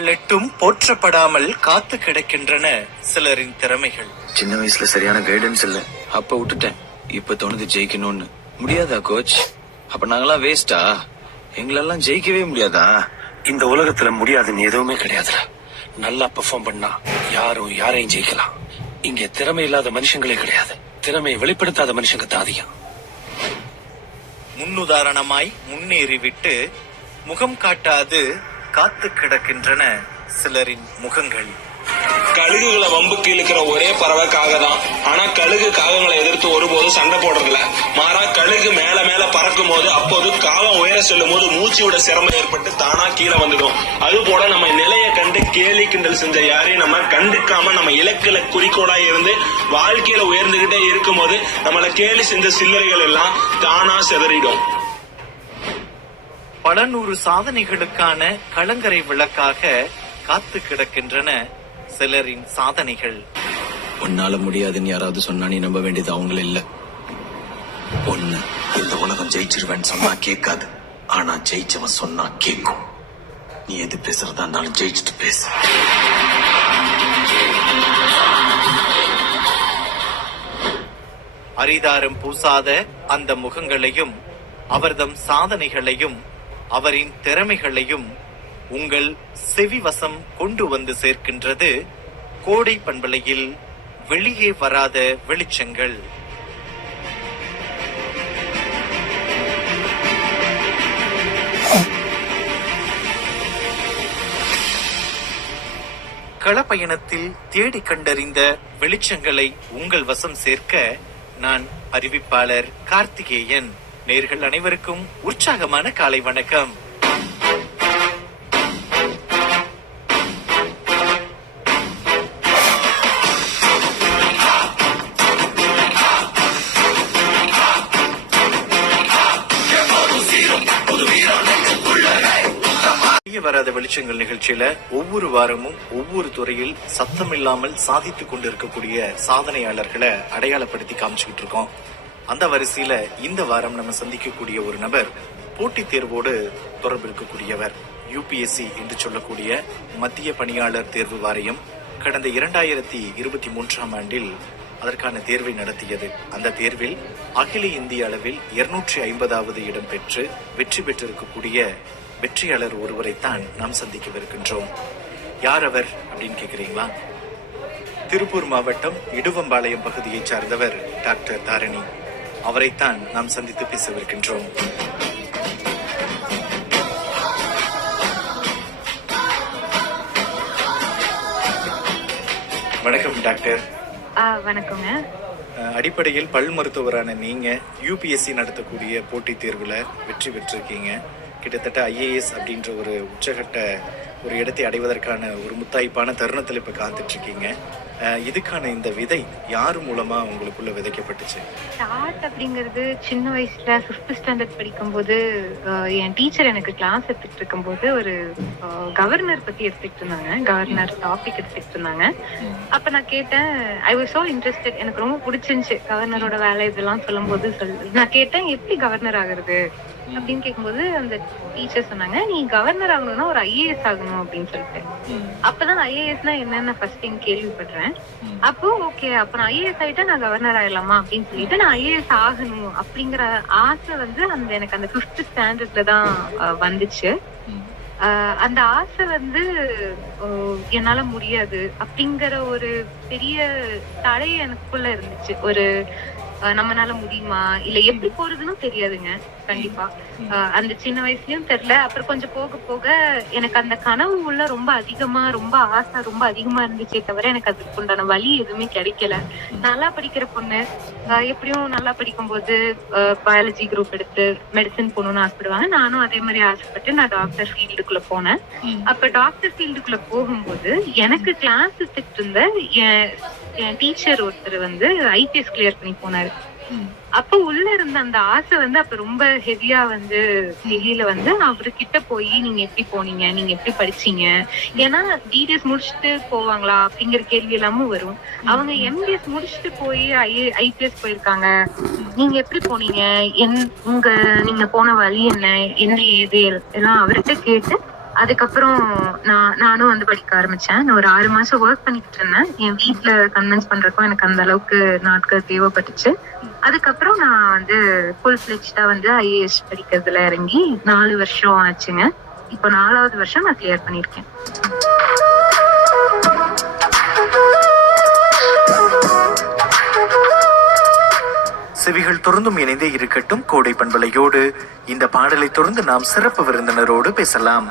எட்டும் போற்றப்படாமல் காத்து கிடக்கின்றன சிலரின் திறமைகள். சின்ன வயசுல சரியான கைடன்ஸ் இல்ல, அப்ப விட்டுட்டேன். இப்ப தோணுது ஜெயிக்கணும்னு. முடியாதா கோச்? அப்ப நாங்கெல்லாம் வேஸ்டா? எங்களெல்லாம் ஜெயிக்கவே முடியாதா? இந்த உலகத்துல முடியாதுன்னு எதுவுமே கிடையாதுடா. நல்லா பெர்ஃபார்ம் பண்ணா யாரும் யாரையும் ஜெயிக்கலாம். இங்க திறமை இல்லாத மனுஷங்களே கிடையாது, திறமையை வெளிப்படுத்தாத மனுஷங்க தான் அதிகம். முன்னுதாரணமாய் முன்னேறிவிட்டு முகம் காட்டாது காத்து கிடக்கின்றன சிலரின் முகங்கள். கழுகுகளை வம்புக்கு இழுக்கிற ஒரே பறவை காகதான். ஆனா கழுகு காகங்களை எதிர்த்து ஒருபோதும் சண்டை போடுறதில்ல. மாறா கழுகு மேல மேல பறக்கும் போது அப்போது காகம் உயர செல்லும் போது மூச்சு விட சிரமம் ஏற்பட்டு தானா கீழே வந்துடும். அது போல நம்ம நிலைய கண்டு கேலி கிண்டல் செஞ்ச யாரையும் நம்ம கண்டுக்காம நம்ம இலக்குல குறிக்கோளா இருந்து வாழ்க்கையில உயர்ந்துகிட்டே இருக்கும் போது நம்மள கேலி செஞ்ச சில்லறைகள் எல்லாம் தானா சிதறிடும். பல நூறு சாதனைகளுக்கான கலங்கரை விளக்காக காத்து கிடக்கின்றன சிலரின் சாதனைகள். உன்னால முடியாதுன்னு யாராவது சொன்னா நீ நம்ப வேண்டியது அவங்கள இல்ல. ஒண்ணு, இந்த உலகம் ஜெயிச்சிருவேன்னு சொன்னா கேட்காது, ஆனா ஜெயிச்சவன் சொன்னா கேட்கும். நீ எது பேசுறதா இருந்தாலும் ஜெயிச்சுட்டு பேசு. அரிதாரம் பூசாத அந்த முகங்களையும் அவர்தம் சாதனைகளையும் அவரின் திறமைகளையும் உங்கள் செவிவசம் கொண்டு வந்து சேர்க்கின்றது கோடை பண்பலையில் வெளியே வராத வெளிச்சங்கள். களப்பயணத்தில் தேடி கண்டறிந்த வெளிச்சங்களை உங்கள் வசம் சேர்க்க நான் அறிவிப்பாளர் கார்த்திகேயன். நேயர்கள் அனைவருக்கும் உற்சாகமான காலை வணக்கம். வராத வெளிச்சங்கள் நிகழ்ச்சியில ஒவ்வொரு வாரமும் ஒவ்வொரு துறையில் சத்தமில்லாமல் சாதித்துக் கொண்டிருக்கக்கூடிய சாதனையாளர்களை அடையாளப்படுத்தி காமிச்சுக்கிட்டு இருக்கோம். அந்த வரிசையில இந்த வாரம் நம்ம சந்திக்கக்கூடிய ஒரு நபர் போட்டித் தேர்வோடு தொடர்பு இருக்கக்கூடியவர். UPSC என்று சொல்லக்கூடிய மத்திய பணியாளர் தேர்வு வாரியம் கடந்த 2023ஆம் ஆண்டில் அதற்கான தேர்வை நடத்தியது. அந்த தேர்வில் அகில இந்திய அளவில் 250வது இடம் பெற்று வெற்றி பெற்றிருக்கக்கூடிய வெற்றியாளர் ஒருவரைத்தான் நாம் சந்திக்கவிருக்கின்றோம். யார் அவர் அப்படின்னு கேக்குறீங்களா? திருப்பூர் மாவட்டம் இடுவம்பாளையம் பகுதியை சார்ந்தவர் டாக்டர் தாரணி. அவரைத்தான் நாம் சந்தித்து பேசவிருக்கின்றோம். வணக்கம் டாக்டர். வணக்கங்க. அடிப்படையில் பல் மருத்துவரான நீங்க UPSC நடத்தக்கூடிய போட்டித் தேர்வுல வெற்றி பெற்றிருக்கீங்க. கிட்டத்தட்ட IAS அப்படின்ற ஒரு உச்சகட்ட ஒரு இடத்தை அடைவதற்கான ஒரு முத்தாய்ப்பான தருணத்தில் இப்ப காத்துட்டு இருக்கீங்க. இதுக்கான இந்த விதை யாரு மூலமா உங்களுக்குள்ள விதைக்கப்பட்டுச்சு? ஸ்டார்ட் அப்படிங்கிறது சின்ன வயசுல 5th ஸ்டாண்டர்ட் படிக்கும்போது என் டீச்சர் எனக்கு கிளாஸ் எடுத்துட்டு இருக்கும்போது ஒரு கவர்னர் பத்தி எடுத்துட்டு இருந்தாங்க. கவர்னர் டாபிக் எடுத்துட்டு இருந்தாங்க. அப்ப நான் கேட்டேன், ஐ வாஸ் சோ இன்ட்ரெஸ்டட். எனக்கு ரொம்ப பிடிச்சிருந்துச்சு கவர்னரோட வேலை இதெல்லாம் சொல்லும் போது. நான் கேட்டேன், எப்படி கவர்னர் ஆகுறது அப்படின்னு கேட்கும்போது அந்த டீச்சர் சொன்னாங்க, நீ கவர்னர் ஆகணும்னா ஒரு IAS ஆகணும் அப்படின்னு சொல்லிட்டு. அப்பதான் IASனா என்னன்னு ஃபர்ஸ்ட் டைம் கேள்விப்படுறேன். அப்போ ஓகே, அப்ப நான் IAS ஆயிட்டா நான் கவர்னர் ஆயிடலாமா அப்படின்னு சொல்லிட்டு நான் IAS ஆகணும் அப்படிங்கிற ஆசை வந்து எனக்கு அந்த 5th ஸ்டாண்டர்ட்ல தான் வந்துச்சு. அந்த ஆசை வந்து என்னால முடியாது அப்படிங்கிற ஒரு பெரிய தடை எனக்குள்ள இருந்துச்சு. ஒரு நம்மனால முடியுமா இல்ல எப்படி போறதுன்னு தெரியாதுங்க கண்டிப்பா. அந்த சின்ன வயசுலயும் தெரியல. அப்புறம் கொஞ்சம் போக போக எனக்கு அந்த கனவு உள்ள ரொம்ப ஆசை ரொம்ப அதிகமா இருந்துச்சே தவிர எனக்கு அதுக்கு உண்டான வழி எதுவுமே கிடைக்கல. நல்லா படிக்கிற பொண்ணு, எப்படியும் நல்லா படிக்கும் போது பயாலஜி குரூப் எடுத்து மெடிசன் போகணும்னு ஆசைப்படுவாங்க. நானும் அதே மாதிரி ஆசைப்பட்டு நான் டாக்டர் ஃபீல்டுக்குள்ள போனேன். அப்ப டாக்டர் ஃபீல்டுக்குள்ள போகும்போது எனக்கு கிளாஸ் எடுத்துட்டு இருந்த என் டீச்சர் ஒருத்தர் வந்து IPS கிளியர் பண்ணி போனாரு. அப்ப உள்ள இருந்த அந்த ஆசை வந்து அப்ப ரொம்ப ஹெவியா வந்து வெளியில வந்து அவர்கிட்ட போய் நீங்க எப்படி போனீங்க, நீங்க எப்படி படிச்சீங்க, ஏன்னா DDS முடிச்சுட்டு போவாங்களா அப்படிங்கிற கேள்வி எல்லாமும் வரும். அவங்க MBS முடிச்சுட்டு போய் IPS போயிருக்காங்க, நீங்க எப்படி போனீங்க, நீங்க போன வழி என்ன ஏது எல்லாம் அவர்கிட்ட கேட்டு அதுக்கப்புறம் நானும் வந்து படிக்க ஆரம்பிச்சேன். நான் ஒரு 6 மாசம் ஒர்க் பண்ணிட்டு இருந்தேன். என் வீட்டுல கன்வின்ஸ் பண்றதுக்கும் எனக்கு அந்த அளவுக்கு நாட்கள் தேவைப்பட்டுச்சு. அதுக்கப்புறம் நான் வந்து ஃபுல் ஃபிளெஜ்டா வந்து IAS படிக்கிறதுல இறங்கி 4 வருஷம் ஆச்சுங்க. இப்போ 4வது வருஷம் நான் கிளியர் பண்ணிருக்கேன். செவிகள் தொடர்ந்தும் இணைந்தே இருக்கட்டும் கோடை பண்பலையோடு. இந்த பாடலை தொடர்ந்து நாம் சிறப்பு விருந்தினரோடு பேசலாம்.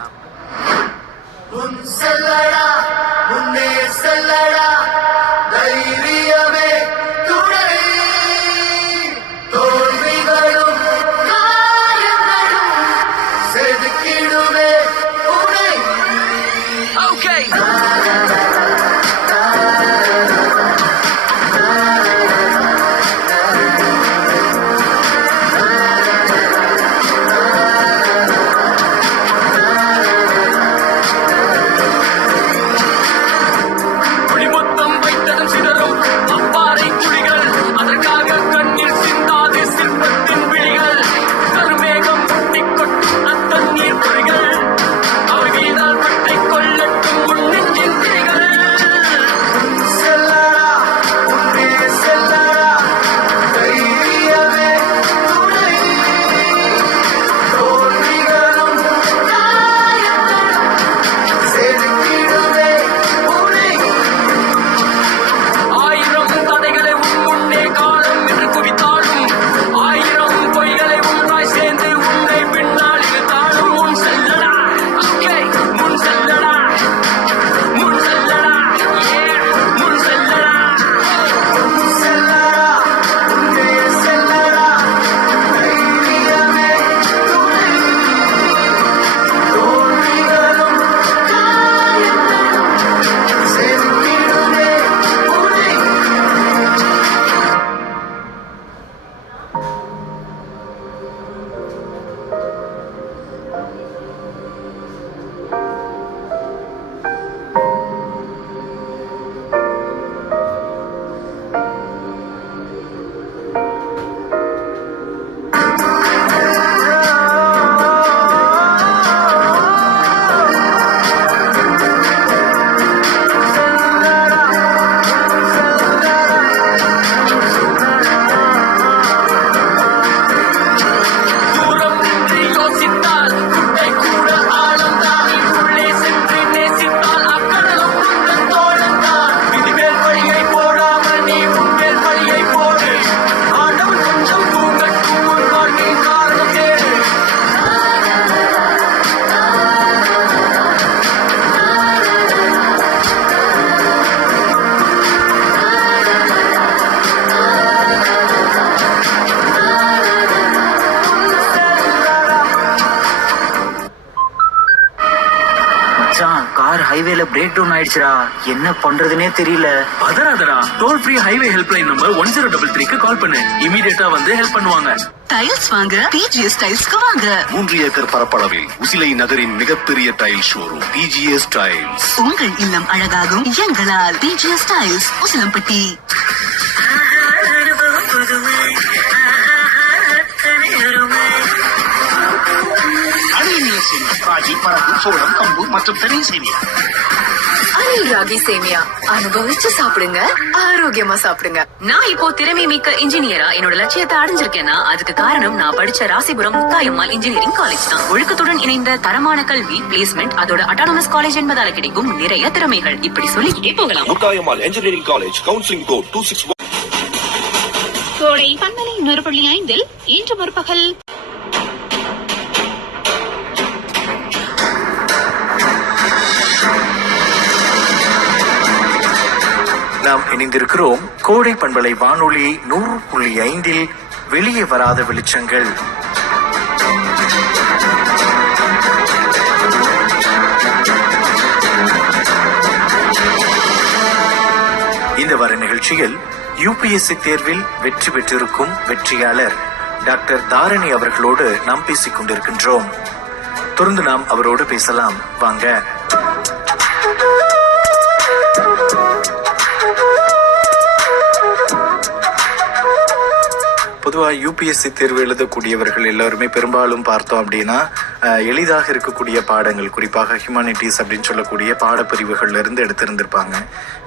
கார் ஹைவேல பிரேக் டவுன் ஆயிடுச்சுடா, என்ன பண்றதுனே தெரியல. பதறாதடா, toll free highway helpline number 1033க்கு கால் பண்ணு. இமீடியட்டா வந்து ஹெல்ப் பண்ணுவாங்க. டைல்ஸ் வாங்க PGS டைல்ஸ்க்கு வாங்க. 3 ஏக்கர் பரப்பளவில் உசிலை நகரின் மிகப்பெரிய டைல் ஷோரூம் PGS டைல்ஸ். உங்கள் இல்லம் அழகாகும் எங்களால். PGS tiles, Usilampatti. ராகி, பரப்பு, சோளம், கம்பு மற்றும் தினை சேமியா. அனில் ராகி சேமியா அனுபவிச்சு சாப்பிடுங்க, ஆரோக்கியமா சாப்பிடுங்க. நான் இப்போ திறமை மிக்க இன்ஜினியரா என்னோட லட்சியத்தை அடைஞ்சிருக்கேன்னா அதுக்கு காரணம் நான் படிச்ச ராசிபுரம் முத்தாயம்மாள் இன்ஜினியரிங் காலேஜ் தான். ஒழுக்கத்துடன் இணைந்த தரமான கல்வி, பிளேஸ்மெண்ட், அதோட அட்டானமஸ் காலேஜ் என்பதால கிடைக்கும் நிறைய திறமைகள். இப்படி சொல்லிக்கிட்டே போகலாம். Muthayammal engineering college, counselling code 261. கோடை பண்பலை 100.5 இன்று முற்பகல் நாம் இணைந்திருக்கிறோம் கோடை பண்பலை வானொலி 100.5 வெளியே வராத வெளிச்சங்கள். இந்த வார நிகழ்ச்சியில் UPSC தேர்வில் வெற்றி பெற்றிருக்கும் வெற்றியாளர் டாக்டர் தாரணி அவர்களோடு நாம் பேசிக் கொண்டிருக்கின்றோம். தொடர்ந்து நாம் அவரோடு பேசலாம் வாங்க. பொதுவாக UPSC தேர்வு எழுதக்கூடியவர்கள் எல்லாருமே பெரும்பாலும் பார்த்தோம் அப்படின்னா எளிதாக இருக்கக்கூடிய பாடங்கள், குறிப்பாக ஹியூமானிட்டிஸ் அப்படின்னு சொல்லக்கூடிய பாடப்பிரிவுகள்ல இருந்து எடுத்திருந்திருப்பாங்க.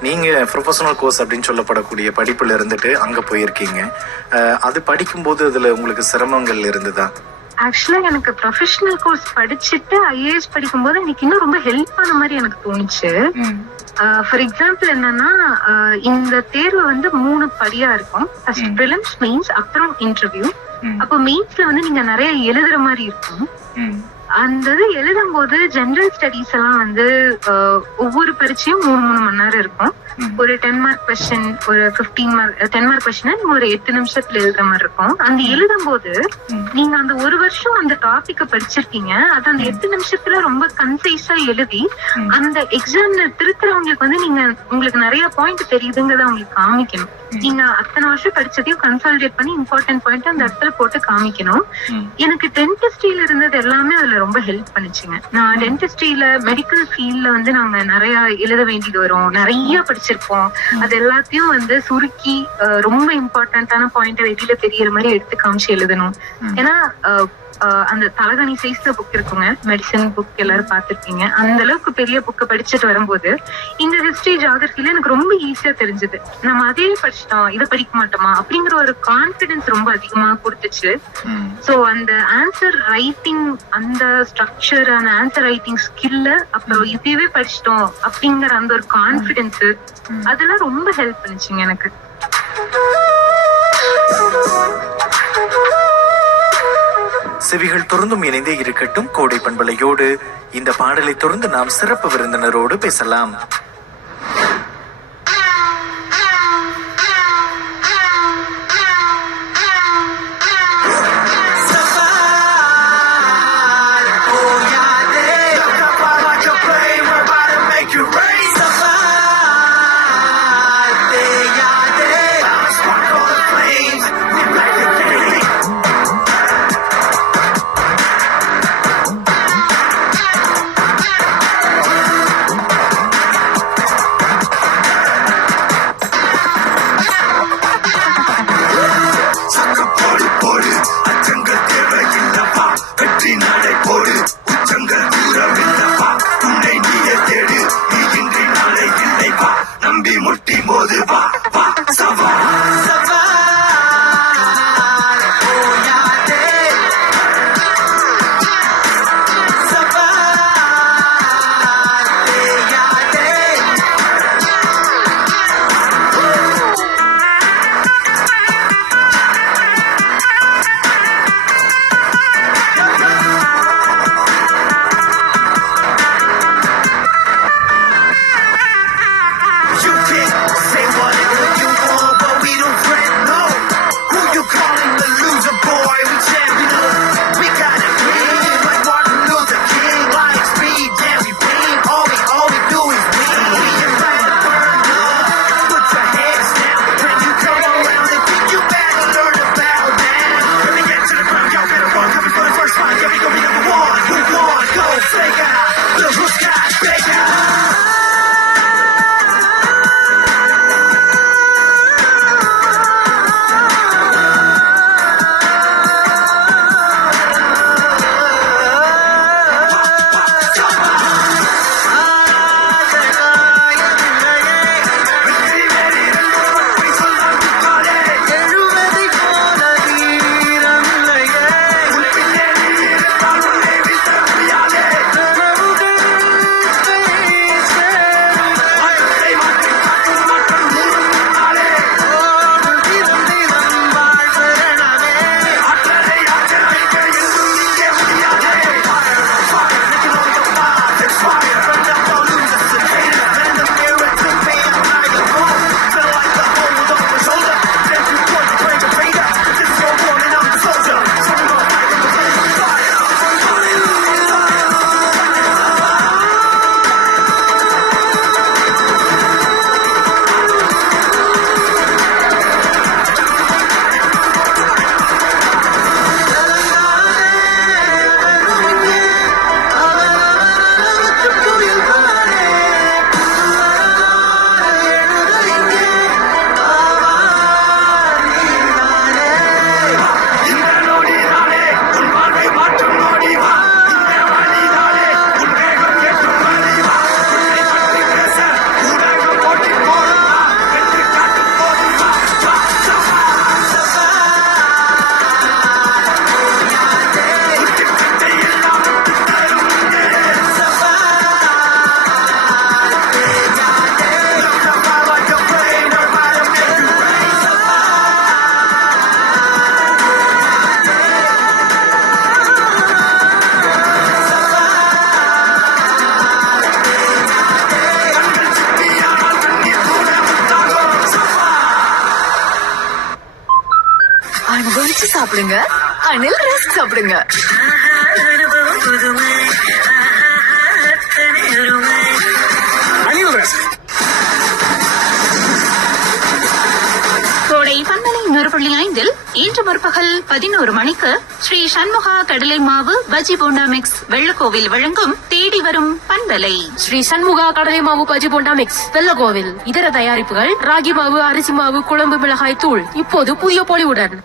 நீங்க ப்ரொஃபஷனல் கோர்ஸ் அப்படின்னு சொல்லப்படக்கூடிய படிப்புல இருந்துட்டு அங்க போயிருக்கீங்க. அது படிக்கும்போது அதுல உங்களுக்கு சிரமங்கள் இருந்ததா? ஆக்சுவலா எனக்கு ப்ரொஃபஷனல் கோர்ஸ் படிச்சுட்டு ஐஏஎஸ் படிக்கும்போது எனக்கு இன்னும் ரொம்ப ஹெல்ப் ஆன மாதிரி எனக்கு தோணுச்சு. ஃபார் எக்ஸாம்பிள் என்னன்னா, இந்த தேர்வு வந்து 3 படியா இருக்கும். ஃபர்ஸ்ட் ப்ரிலிம்ஸ், மெயின்ஸ், அப்புறம் இன்டர்வியூ. அப்போ மெயின்ஸ்ல வந்து நீங்க நிறைய எழுதுற மாதிரி இருக்கும். அந்த இது எழுதும் போது ஜெனரல் ஸ்டடீஸ் எல்லாம் வந்து ஒவ்வொரு பரீட்சையும் 3 மணி நேரம் இருக்கும். ஒரு 10 மார்க் கொஸ்டின், ஒரு 15 மார்க் 10 மார்க் கொஸ்டின் ஒரு 8 நிமிஷத்துல எழுதுற மாதிரி இருக்கும். அந்த எழுதும் போது நீங்க அந்த ஒரு வருஷம் அந்த டாபிக்க படிச்சிருக்கீங்க, அது அந்த 8 நிமிஷத்துல ரொம்ப கன்சைஸா எழுதி அந்த எக்ஸாம்ல திருத்துறவங்களுக்கு வந்து நீங்க உங்களுக்கு நிறைய பாயிண்ட் தெரியுதுங்கிறத அவங்களுக்கு காமிக்கணும். நீங்க அத்தனை வருஷம் படிச்சதையும் கன்சாலிடேட் பண்ணி இம்பார்ட்டன்ட் பாயிண்ட் அந்த இடத்துல போட்டு காமிக்கணும். எனக்கு டென்டிஸ்ட்ரியில இருந்தது எல்லாமே அதுல ரொம்ப ஹெல்ப் பண்ணுச்சுங்க. நான் டென்டிஸ்ட்ரியில மெடிக்கல் ஃபீல்ட்ல வந்து நாங்க நிறைய எழுத வேண்டியது வரும், நிறைய படிச்சிருப்போம். அது எல்லாத்தையும் வந்து சுருக்கி ரொம்ப இம்பார்ட்டன்டான பாயிண்ட் வெளியில தெரியற மாதிரி எடுத்து காமிச்சு எழுதணும். ஏன்னா அந்த தலகாணி சைஸ்ல புக் இருக்குங்க, மெடிசன் புக் எல்லாரும் பாத்திருப்பீங்க. அந்த அளவுக்கு பெரிய புக்கை படிச்சுட்டு வரும்போது இந்த ஹிஸ்டரி, ஜியோகிரபில எனக்கு ரொம்ப ஈஸியா தெரிஞ்சது. நம்ம அதே படிச்சிட்டோம், இதை படிக்க மாட்டோமா அப்படிங்கிற ஒரு கான்பிடன்ஸ் ரொம்ப அதிகமா கொடுத்துச்சு. சோ அந்த ஆன்சர் ரைட்டிங், அந்த ஸ்ட்ரக்சர், அந்த ஆன்சர் ரைட்டிங் ஸ்கில்ல, அப்புறம் இதுவே படிச்சிட்டோம் அப்படிங்கிற அந்த ஒரு கான்பிடன்ஸ், அதெல்லாம் ரொம்ப ஹெல்ப் பண்ணுச்சுங்க எனக்கு. செவிகள் தொடர்ந்தும் இணைந்தே இருக்கட்டும் கோடை பண்பலையோடு. இந்த பாடலை தொடர்ந்து நாம் சிறப்பு விருந்தினரோடு பேசலாம். வச்சு சாப்பிடுங்க அனில் ரஸ்க் சாப்பிடுங்க. கோடை பண்பலை 100.5 இன்று முற்பகல் 11 மணிக்கு ஸ்ரீ சண்முகா கடலை மாவு பஜ்ஜி போண்டா மிக்ஸ் வெள்ளக்கோவில் வழங்கும் தேடி வரும் பண்பலை. ஸ்ரீ சண்முகா கடலை மாவு பஜ்ஜி போண்டா மிக்ஸ் வெள்ளக்கோவில். இதர தயாரிப்புகள் ராகி மாவு, அரிசி மாவு, குழம்பு மிளகாய் தூள் இப்போது புதிய பொலிவுடன்.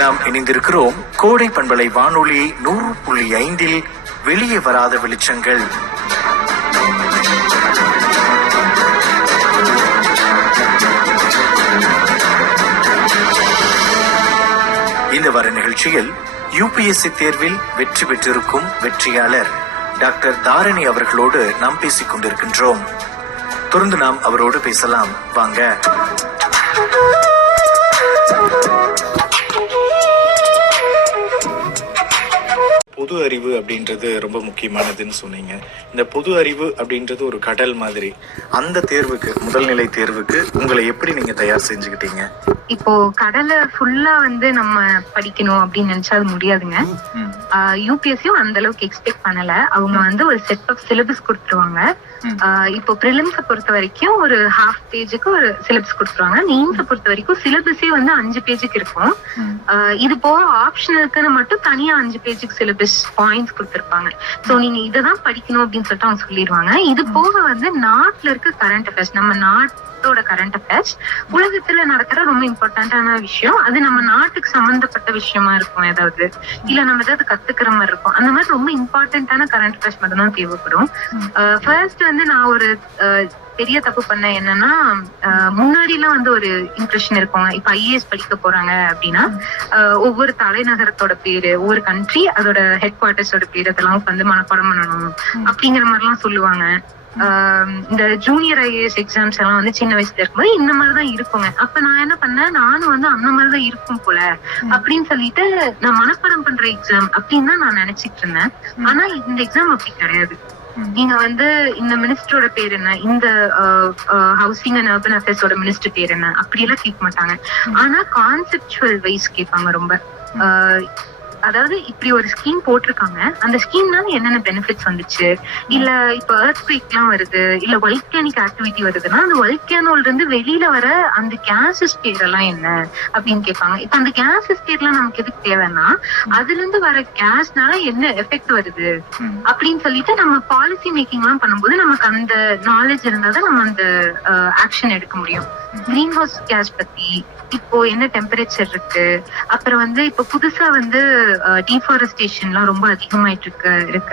நாம் இணைந்திருக்கிறோம் கோடை பண்பலை வானொலி 100.5 வெளியே வராத வெளிச்சங்கள். இந்த வார நிகழ்ச்சியில் யுபிஎஸ்சி தேர்வில் வெற்றி பெற்றிருக்கும் வெற்றியாளர் டாக்டர் தாரணி அவர்களோடு நாம் பேசிக் கொண்டிருக்கின்றோம். தொடர்ந்து நாம் அவரோடு பேசலாம் வாங்க. பொது அறிவு அப்படின்றது ரொம்ப முக்கியமானதுன்னு சொன்னீங்க. இந்த பொது அறிவு அப்படின்றது ஒரு கடல் மாதிரி. அந்த தேர்வுக்கு, முதல்நிலை தேர்வுக்கு உங்களை எப்படி நீங்க தயார் செஞ்சுக்கிட்டீங்க? இப்போ கடலை ஃபுல்லா வந்து நம்ம படிக்கணும் அப்படின்னு நினைச்சா அது முடியாதுங்க. யூபிஎஸ்சியும் அந்த அளவுக்கு எக்ஸ்பெக்ட் பண்ணல. அவங்க வந்து ஒரு செட் ஆஃப் சிலபஸ் கொடுத்துருவாங்க. இப்போ பிரிலிம்ஸை பொறுத்த வரைக்கும் ஒரு ஹாஃப் பேஜுக்கு ஒரு சிலபஸ் கொடுத்துருவாங்க. மெயின்ஸை பொறுத்த வரைக்கும் சிலபஸே வந்து 5 பேஜுக்கு இருக்கும். இது போக ஆப்ஷனலுக்குன்னு மட்டும் தனியா 5 பேஜுக்கு சிலபஸ் பாயிண்ட்ஸ் கொடுத்துருப்பாங்க. சோ நீங்க இததான் படிக்கணும் அப்படின்னு சொல்லிட்டு அவங்க சொல்லிடுவாங்க. இது போக வந்து நாட்டுல இருக்க கரண்ட் அஃபேர்ஸ், நம்ம நாட்டோட கரண்ட் அஃபேர்ஸ், உலகத்துல நடக்கிற ரொம்ப இம்பார்ட்டன்டான விஷயம், அது நம்ம நாட்டுக்கு சம்பந்தப்பட்ட விஷயமா இருக்கும், ஏதாவது இல்ல நம்ம ஏதாவது கத்துக்கிற மாதிரி இருக்கும். அந்த மாதிரி ரொம்ப இம்பார்ட்டன்டான கரண்ட் அஃபேர்ஸ் மட்டும் தான் தேவைப்படும். ஃபர்ஸ்ட் வந்து நான் ஒரு பெரிய தப்பு பண்ண என்னன்னா, முன்னாடி எல்லாம் வந்து ஒரு இம்ப்ரெஷன் இருக்கும். இப்ப ஐஏஎஸ் படிக்க போறாங்க அப்படின்னா ஒவ்வொரு தலைநகரத்தோட பேரு, ஒவ்வொரு கண்ட்ரி அதோட ஹெட் குவார்டர்ஸோட பேரு அதெல்லாம் வந்து மனப்பாடம் பண்ணணும் அப்படிங்கிற மாதிரி எல்லாம் சொல்லுவாங்க. இந்த ஜூனியர் ஐஏஎஸ் எக்ஸாம்ஸ் எல்லாம் வந்து சின்ன வயசுல இருக்கும்போது இந்த மாதிரிதான் இருக்குங்க. அப்ப நான் என்ன பண்ணேன், நானும் வந்து அந்த மாதிரிதான் இருக்கும் போல அப்படின்னு சொல்லிட்டு நான் மனப்பாடம் பண்ற எக்ஸாம் அப்படின்னு தான் நான் நினைச்சிட்டு இருந்தேன். ஆனா இந்த எக்ஸாம் அப்படி கிடையாது. நீங்க வந்து இந்த மினிஸ்டரோட பேர் என்ன, இந்த ஹவுசிங் அண்ட் அர்பன் அஃபேர்ஸோட மினிஸ்டர் பேர் என்ன அப்படி எல்லாம் கேட்க மாட்டாங்க. ஆனா கான்செப்சுவல் வைஸ் கேட்பாங்க ரொம்ப. அதாவது இப்படி ஒரு ஸ்கீம் போட்டிருக்காங்க, அந்த ஸ்கீம்னால என்னென்ன பெனிஃபிட்ஸ் வந்துச்சு, இல்ல இப்ப எர்த்குவேக் எல்லாம் வருது, இல்ல வல்கானிக் ஆக்டிவிட்டி வருதுன்னா அந்த வல்கானோல இருந்து வெளியில வர அந்த கேசஸ் பேரெல்லாம் என்ன அப்படின்னு கேட்பாங்க. இப்ப அந்த கேசஸ் பேர்லாம் நமக்கு எதுக்கு தேவைன்னா, அதுல இருந்து வர கேஸ்னால என்ன எஃபெக்ட் வருது அப்படின்னு சொல்லிட்டு நம்ம பாலிசி மேக்கிங் எல்லாம் பண்ணும்போது நமக்கு அந்த நாலேஜ் இருந்தாதான் நம்ம அந்த ஆக்ஷன் எடுக்க முடியும். கிரீன் ஹவுஸ் கேஸ் பத்தி, இப்போ என்ன டெம்பரேச்சர் இருக்கு, அப்புறம் வந்து இப்ப புதுசா வந்து டீஃபாரஸ்டேஷன் எல்லாம் ரொம்ப அதிகமாயிட்டு இருக்க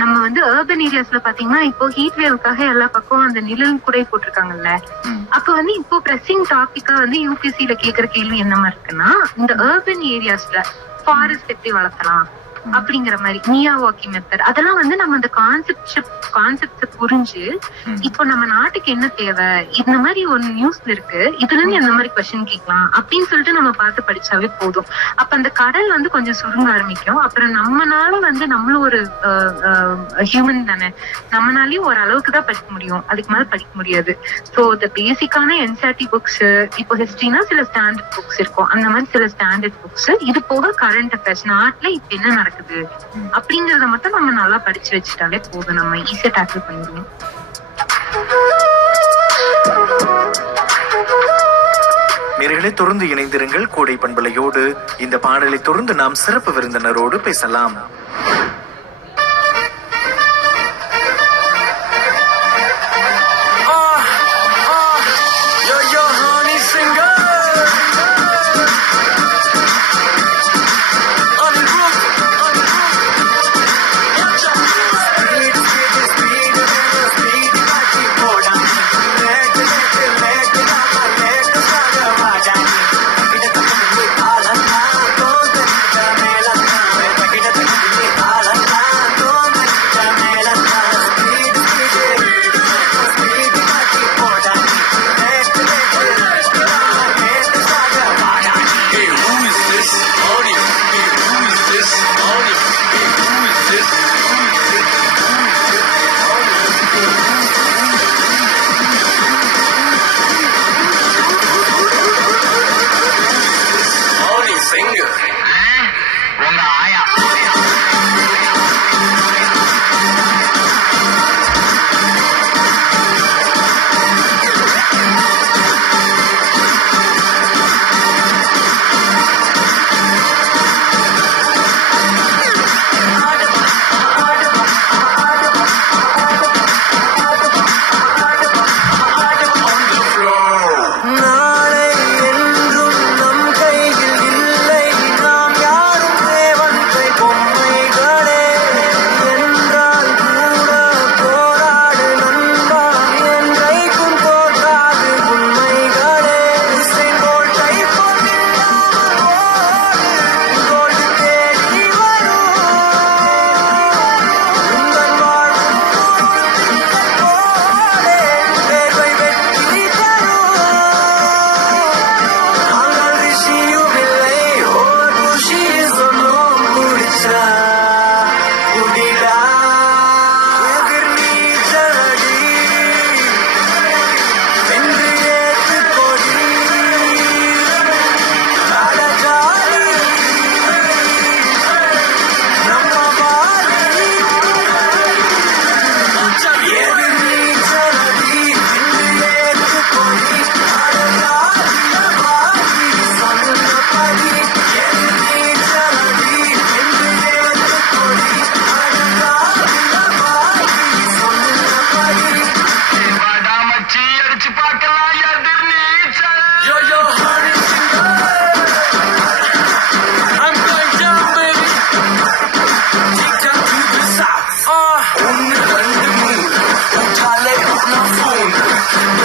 நம்ம வந்து அர்பன் ஏரியாஸ்ல பாத்தீங்கன்னா இப்போ ஹீட் வேவ்க்காக எல்லா பக்கம் அந்த நிழல் குடை போட்டிருக்காங்கல்ல. அப்ப வந்து இப்போ பிரஸிங் டாபிக்கா வந்து யூபிஎஸ்சில கேக்குற கேள்வி என்ன மாதிரி இருக்குன்னா, இந்த அர்பன் ஏரியாஸ்ல ஃபாரஸ்ட் எப்படி வளர்த்தலாம் அப்படிங்கிற மாதிரி மியாவாக்கி மெத்தட், அதெல்லாம் வந்து நம்ம அந்த கான்செப்ட் புரிஞ்சு இப்போ நம்ம நாட்டுக்கு என்ன தேவை, இந்த மாதிரி ஒரு நியூஸ்ல இருக்கு, இதுல இருந்து எந்த மாதிரி கொஸ்டின் கேட்கலாம் அப்படின்னு சொல்லிட்டு நம்ம பார்த்து படிச்சாவே போதும். அப்ப அந்த கடல் வந்து கொஞ்சம் சுருங்க ஆரம்பிக்கும். அப்புறம் நம்மனால வந்து நம்மளும் ஒரு ஹியூமன் தானே, நம்மளாலையும் ஒரு அளவுக்கு தான் படிக்க முடியும், அதுக்கு மேல படிக்க முடியாது. ஸோ இந்த பேசிக்கான என்சிஆர்டி புக்ஸ், இப்போ ஹிஸ்டரினா சில ஸ்டாண்டர்ட் புக்ஸ் இருக்கும், அந்த மாதிரி சில ஸ்டாண்டர்ட் புக்ஸ், இது போக கரண்ட் அஃபேர்ஸ், நாட்டுல இப்ப என்ன நடக்குது அப்படிங்கறத மட்டும் நம்ம நல்லா படிச்சு வச்சுட்டாலே போதும், நம்ம ஈஸியா டேக்கிள் பண்ணிடுவோம். நேயர்களே, தொடர்ந்து இணைந்திருங்கள் கோடை பண்பலையோடு. இந்த பாடலை தொடர்ந்து நாம் சிறப்பு விருந்தினரோடு பேசலாம்.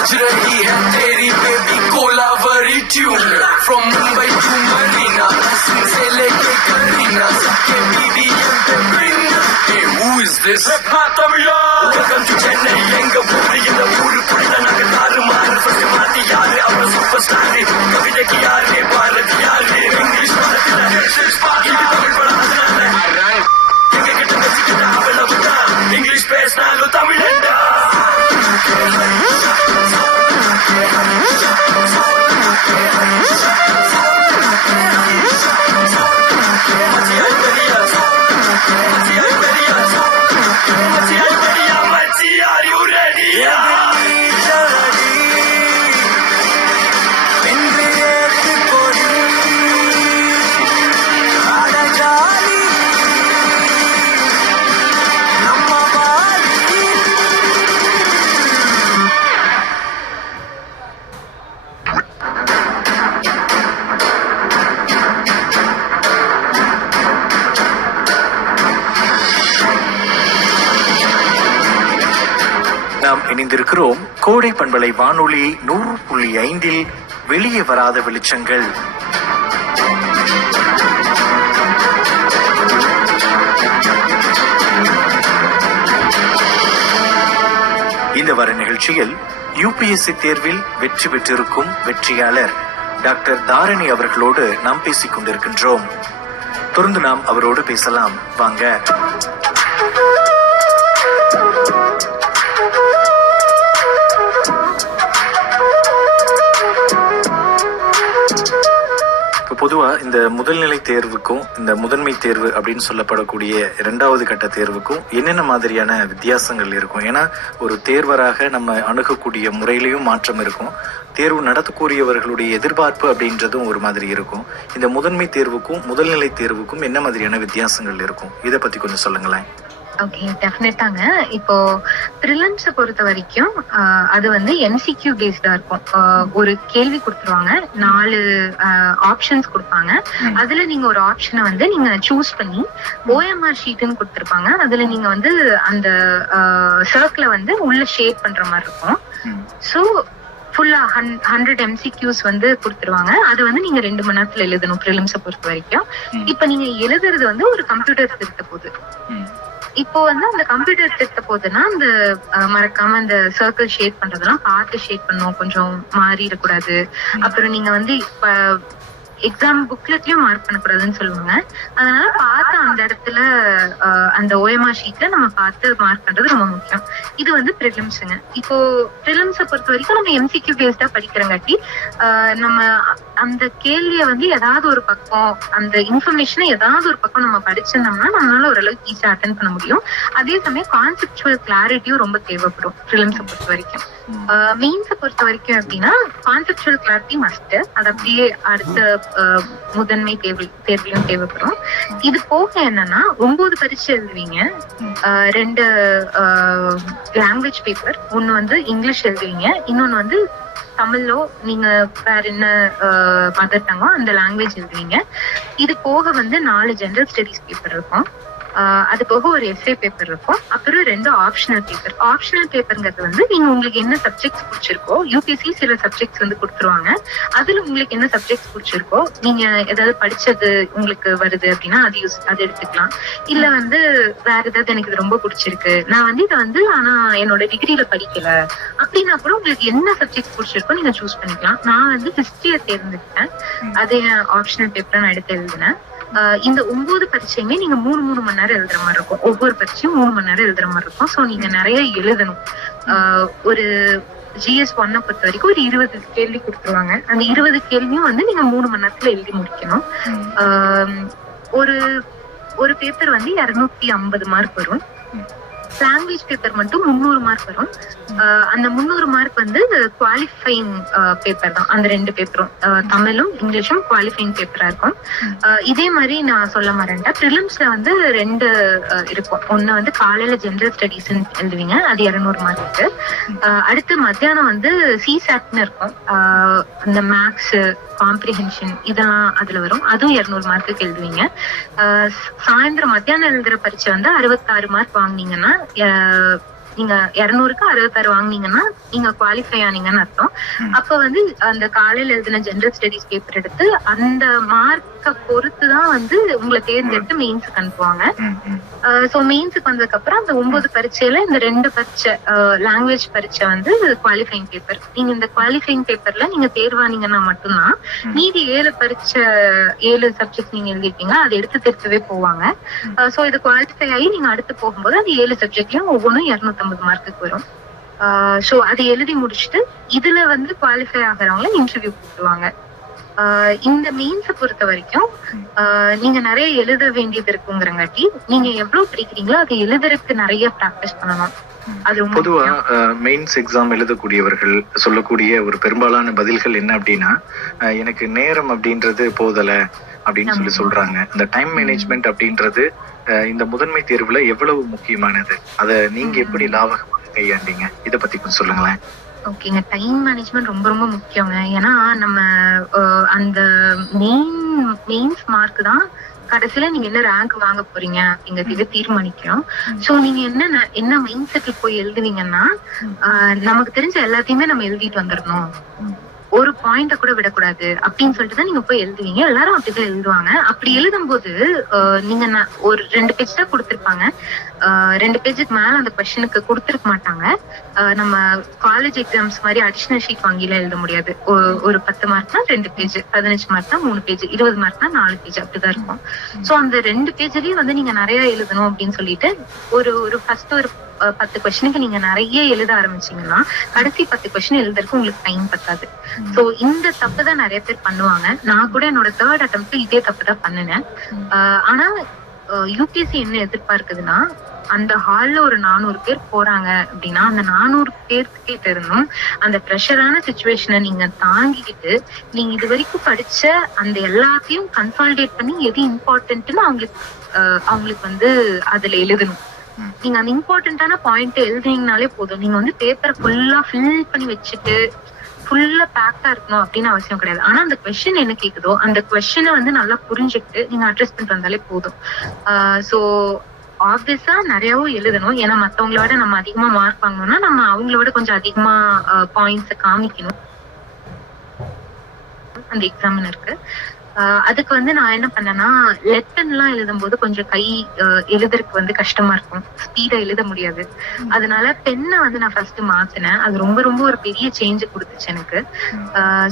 बज रही है तेरी baby Kolaveri tune from Mumbai to Marina से लेके करीना सबके BBM पे bring hey who is this welcome to Chennai எங்க ஊரு இந்த ஊரு புடித நாங்க தாறு மாறு ஃபர்ஸ்ட் மாத்தி யாரு அவன் சூப்பர் ஸ்டார் கவிதைக்கு யாரு பாரதி யாரு இங்கிலீஷ் பாடத்துல இது தமிழ் படம் அதனால எங்க கிட்ட பேசிக்கிட்டா அவ்வளவுதான் இங்கிலீஷ் பேசினாலும் தமிழண்டா நாம் இணைந்திருக்கிறோம் கோடை பண்பலை வானொலி 100.5 வெளியே வராத வெளிச்சங்கள். இந்த வார நிகழ்ச்சியில் UPSC தேர்வில் வெற்றி பெற்றிருக்கும் வெற்றியாளர் டாக்டர் தாரணி அவர்களோடு நாம் பேசிக் கொண்டிருக்கின்றோம். தொடர்ந்து நாம் அவரோடு பேசலாம் வாங்க. பொதுவா இந்த முதல்நிலை தேர்வுக்கும் இந்த முதன்மை தேர்வு அப்படின்னு சொல்லப்படக்கூடிய 2வது கட்ட தேர்வுக்கும் என்னென்ன மாதிரியான வித்தியாசங்கள் இருக்கும்? ஏன்னா ஒரு தேர்வராக நம்ம அணுகக்கூடிய முறையிலையும் மாற்றம் இருக்கும், தேர்வு நடத்தக்கூடியவர்களுடைய எதிர்பார்ப்பு அப்படின்றதும் ஒரு மாதிரி இருக்கும். இந்த முதன்மை தேர்வுக்கும் முதல்நிலை தேர்வுக்கும் என்ன மாதிரியான வித்தியாசங்கள் இருக்கும்? இதை பத்தி கொஞ்சம் சொல்லுங்களேன். ஓகே, டெஃபினட்டாங்க. இப்போ ப்ரிலிம்ஸை பொறுத்த வரைக்கும் அது வந்து MCQ பேஸ்டா இருக்கும். ஒரு கேள்வி கொடுத்துருவாங்க, 4 ஆப்ஷன்ஸ் கொடுப்பாங்க. அதுல நீங்க ஒரு ஆப்ஷனை வந்து நீங்க சூஸ் பண்ணி OMR ஷீட்னு கொடுத்துருப்பாங்க. அதுல நீங்க வந்து அந்த சர்க்கிளை வந்து உள்ள ஷேட் பண்ற மாதிரி இருக்கும். ஸோ ஃபுல்லா 100 MCQs வந்து கொடுத்துருவாங்க. அது வந்து நீங்க 2 மணி நேரத்துல எழுதணும் ப்ரிலிம்ஸை பொறுத்த வரைக்கும். இப்ப நீங்க எழுதுறது வந்து ஒரு கம்ப்யூட்டர் திருத்த போகுது. இப்போ வந்து அந்த கம்ப்யூட்டர் திருத்த போதுன்னா அந்த மறக்காம அந்த சர்க்கிள் ஷேட் பண்றதெல்லாம் பார்த்து ஷேட் பண்ணும், கொஞ்சம் மாறிடக்கூடாது. அப்புறம் நீங்க வந்து இப்ப எக்ஸாம் புக்லெட்லயும் மார்க் பண்ணக்கூடாதுன்னு சொல்லுவாங்க. அதனால பார்த்து அந்த இடத்துல அந்த OMR ஷீட்ல நம்ம பார்த்து மார்க் பண்றது ரொம்ப முக்கியம். இது வந்து ப்ரிலிம்ஸுங்க. இப்போ ப்ரிலிம்ஸை பொறுத்த வரைக்கும் நம்ம MCQ பேஸ்டா படிக்கிறங்காட்டி நம்ம அந்த கேள்விய வந்து ஏதாவது ஒரு பக்கம், அந்த இன்ஃபர்மேஷனை ஏதாவது ஒரு பக்கம் நம்ம படிச்சிருந்தோம்னா நம்மளால ஓரளவுக்கு ஈஸியா அட்டென்ட் பண்ண முடியும். அதே சமயம் கான்செப்சுவல் கிளாரிட்டியும் ரொம்ப தேவைப்படும் ப்ரிலிம்ஸை பொறுத்த வரைக்கும். மெயின்ஸை பொறுத்த வரைக்கும் அப்படின்னா கான்செப்சுவல் கிளாரிட்டி மஸ்ட். அது அப்படியே அடுத்த முதன்மை தேர்விலும் தேவைப்படும். இது போக என்னன்னா 9 பரீட்சை எழுதுவீங்க, 2 லாங்குவேஜ் பேப்பர், ஒன்னு வந்து இங்கிலீஷ் எழுதுவீங்க, இன்னொன்னு வந்து தமிழோ நீங்க வேற என்ன மதர் டங்கோ அந்த லாங்குவேஜ் எழுதுவீங்க. இது போக வந்து 4 ஜெனரல் ஸ்டடீஸ் பேப்பர் இருக்கும். அது போக ஒரு எஸ்ஏ பேப்பர் இருக்கும். அப்புறம் 2 ஆப்ஷனல் பேப்பர். ஆப்ஷனல் பேப்பர்ங்கிறது வந்து நீங்க உங்களுக்கு என்ன சப்ஜெக்ட்ஸ் பிடிச்சிருக்கோ, யூபிஎஸ்சி சில சப்ஜெக்ட்ஸ் வந்து கொடுத்துருவாங்க. அதுல உங்களுக்கு என்ன சப்ஜெக்ட்ஸ் பிடிச்சிருக்கோ, நீங்க ஏதாவது படிச்சது உங்களுக்கு வருது அப்படின்னா அது எடுத்துக்கலாம். இல்ல வந்து வேற ஏதாவது எனக்கு இது ரொம்ப பிடிச்சிருக்கு, நான் வந்து இதை வந்து ஆனா என்னோட டிகிரியில படிக்கல அப்படின்னா கூட உங்களுக்கு என்ன சப்ஜெக்ட்ஸ் பிடிச்சிருக்கோ நீங்க சூஸ் பண்ணிக்கலாம். நான் வந்து ஹிஸ்டரியை தேர்ந்தெடுத்தேன். அதே ஆப்ஷனல் பேப்பரை நான் எடுத்து எழுதினேன். இந்த 9 பரீட்சையுமே நீங்க 3 மணி நேரம் எழுதுற மாதிரி இருக்கும். ஒவ்வொரு பரீட்சையும் 3 மணி நேரம் எழுதுற மாதிரி இருக்கும். சோ நீங்க நிறைய எழுதணும். ஒரு GS1 பொறுத்த வரைக்கும் ஒரு 20 கேள்வி கொடுத்துருவாங்க. அந்த 20 கேள்வியும் வந்து நீங்க 3 மணி நேரத்துல எழுதி முடிக்கணும். ஒரு பேப்பர் வந்து 250 மார்க் வரும். லாங்குவேஜ் பேப்பர் மட்டும் 300 மார்க் வரும். அந்த 300 மார்க் வந்து குவாலிஃபைங் பேப்பர் தான். அந்த 2 பேப்பரும் தமிழும் இங்கிலீஷும் குவாலிஃபைங் பேப்பரா இருக்கும். இதே மாதிரி நான் சொல்ல மாட்டேன், ப்ரிலிம்ஸ்ல வந்து 2 இருக்கும். ஒன்னு வந்து காலையில ஜெனரல் ஸ்டடீஸ் எழுதுவீங்க, அது 200 மார்க்கு. அடுத்து மத்தியானம் வந்து CSATன்னு இருக்கும். அந்த மேக்ஸ், காம்ப்ரிஹென்ஷன் இதெல்லாம் அதுல வரும். அதுவும் 200 மார்க்குக்கு எழுதுவீங்க. சாயந்தரம் மத்தியானம் எழுதுற பரீட்சை வந்து 66 மார்க் வாங்கினீங்கன்னா நீங்க 200க்கு 66 வாங்குனீங்கன்னா நீங்க குவாலிஃபை ஆனீங்கன்னு அர்த்தம். அப்ப வந்து அந்த காலையில எழுதின ஜெனரல் ஸ்டடிஸ் பேப்பர் எடுத்து அந்த மார்க்க பொறுத்துதான் வந்து உங்களை தேர்ந்தெடுத்து மெயின்ஸுக்கு அனுப்புவாங்க. சோ மெயின்ஸுக்கு வந்ததுக்கு அப்புறம் அந்த 9 பரீட்சையில இந்த 2 பரீட்சை லாங்குவேஜ் பரீட்சை வந்து குவாலிஃபைங் பேப்பர். நீங்க இந்த குவாலிஃபைங் பேப்பர்ல நீங்க தேர்வானீங்கன்னா மட்டும்தான் மீதி 7 சப்ஜெக்ட் நீங்க எழுதிருப்பீங்க அதை எடுத்து திருத்தவே போவாங்க. சோ இது குவாலிஃபை ஆகி நீங்க அடுத்து போகும்போது அது 7 சப்ஜெக்ட்லயும் ஒவ்வொன்றும் 250 மார்க்குக்கு வரும். சோ அதை எழுதி முடிச்சுட்டு இதுல வந்து குவாலிஃபை ஆகிறவங்கள இன்டர்வியூ கூப்பிடுவாங்க. இந்த மெயின்ஸை பொறுத்த வரைக்கும் நீங்க நிறைய எழுத வேண்டியது இருக்குங்கிறங்காட்டி நீங்க எவ்வளவு படிக்கிறீங்களோ அதை எழுதுறதுக்கு நிறைய பிராக்டிஸ் பண்ணணும். அது பொதுவா மெயின்ஸ் எக்ஸாம் எழுதக்கூடியவர்கள் சொல்லக்கூடிய ஒரு பெரும்பாலான பதில்கள் என்ன அப்படின்னா, எனக்கு நேரம் அப்படின்றது போதல அப்படின்னு சொல்றாங்க. இந்த டைம் மேனேஜ்மெண்ட் அப்படின்றது இந்த முதன்மை தேர்வுல எவ்வளவு முக்கியமானது, அத நீங்க எப்படி லாபகமாக கையாண்டீங்க, இத பத்தி கொஞ்சம் சொல்லுங்களேன். ஓகேங்க, டைம் மேனேஜ்மெண்ட் ரொம்ப ரொம்ப முக்கியங்க. ஏன்னா நம்ம அந்த மெயின்ஸ் மார்க் தான் கடைசியில நீங்க என்ன ரேங்க் வாங்க போறீங்க அப்படிங்கறத தீர்மானிக்கிறோம். சோ நீங்க என்ன மைண்ட் செட்டில் போய் எழுதுவீங்கன்னா, நமக்கு தெரிஞ்ச எல்லாத்தையுமே நம்ம எழுதிட்டு வந்துடணும், ஒரு பாயிண்ட கூட விடக்கூடாது அப்படின்னு சொல்லிட்டு தான் நீங்க போய் எழுதுவீங்க. எல்லாரும் அப்படிதான் எழுதுவாங்க. அப்படி எழுதும் போது நீங்க ஒரு 2 பேஜ் தான் கொடுத்திருப்பாங்க. 2 பேஜுக்கு மேல அந்த கொஸ்டினுக்கு கொடுத்திருக்க மாட்டாங்க. நம்ம காலேஜ் எக்ஸாம்ஸ் மாதிரி அடிஷனல் ஷீட் வாங்கிலாம் எழுத முடியாது. ஒரு 10 மார்க்னா 2 பேஜ், 15 மார்க்னா 3 பேஜ், 20 மார்க்னா 4 பேஜ் அப்படிதான் இருக்கும். சோ அந்த 2 பேஜ்லயும் வந்து நீங்க நிறைய எழுதணும் அப்படின்னு சொல்லிட்டு ஒரு ஃபர்ஸ்ட் ஒரு 10 கொஸ்டினுக்கு நீங்க நிறைய எழுத ஆரம்பிச்சீங்கன்னா கடைசி 10 கொஸ்டின் எழுதுறதுக்கு உங்களுக்கு டைம் பத்தாது. சோ இந்த தப்பு தான் நிறைய பேர் பண்ணுவாங்க. நான் கூட என்னோட 3rd அட்டெம்ப்ட் இதே தப்பு தான் பண்ணினேன். ஆனா யூபிஎஸ்சி என்ன எதிர்பார்க்குதுன்னா, அந்த ஹால்ல ஒரு 400 பேர் போறாங்க அப்படின்னா அந்த 400 பேர்கிட்ட இருந்தும் அந்த ப்ரெஷரான சிச்சுவேஷனை நீங்க தாங்கிக்கிட்டு நீங்க இது வரைக்கும் படிச்ச அந்த எல்லாத்தையும் கன்சாலிடேட் பண்ணி எது இம்பார்ட்டன்ட்னு அவங்களுக்கு வந்து அதுல எழுதணும். நீங்க அந்த இம்பார்ட்டன்டான பாயிண்ட் எழுதுனீங்கனாலே போதும். நீங்க வந்து பேப்பரை ஃபுல்லா ஃபில் பண்ணி வச்சுட்டு ஃபுல்லா பேக்கா இருக்கணும் அப்படின்னு அவசியம் கிடையாது. ஆனா அந்த கொஸ்டின் என்ன கேக்குதோ அந்த கொஸ்டினை வந்து நல்லா புரிஞ்சுக்கிட்டு நீங்க அட்ரஸ் பண்ணிட்டு வந்தாலே போதும். சோ ஆப்வியஸா நிறையவும் எழுதணும். ஏன்னா மத்தவங்களோட நம்ம அதிகமா மார்க் வாங்கணும்னா நம்ம அவங்களோட கொஞ்சம் அதிகமா பாயிண்ட்ஸ் காமிக்கணும் அந்த எக்ஸாமினருக்கு. அதுக்கு வந்து நான் என்ன பண்ணேன்னா, லெசன் எல்லாம் எழுதும் போது கொஞ்சம் கை எழுதுறதுக்கு வந்து கஷ்டமா இருக்கும், ஸ்பீடா எழுத முடியாது. அதனால பெண்ணை வந்து நான் ஃபர்ஸ்ட் மாத்தினேன். அது ரொம்ப ரொம்ப ஒரு பெரிய சேஞ்ச் கொடுத்துச்சு எனக்கு.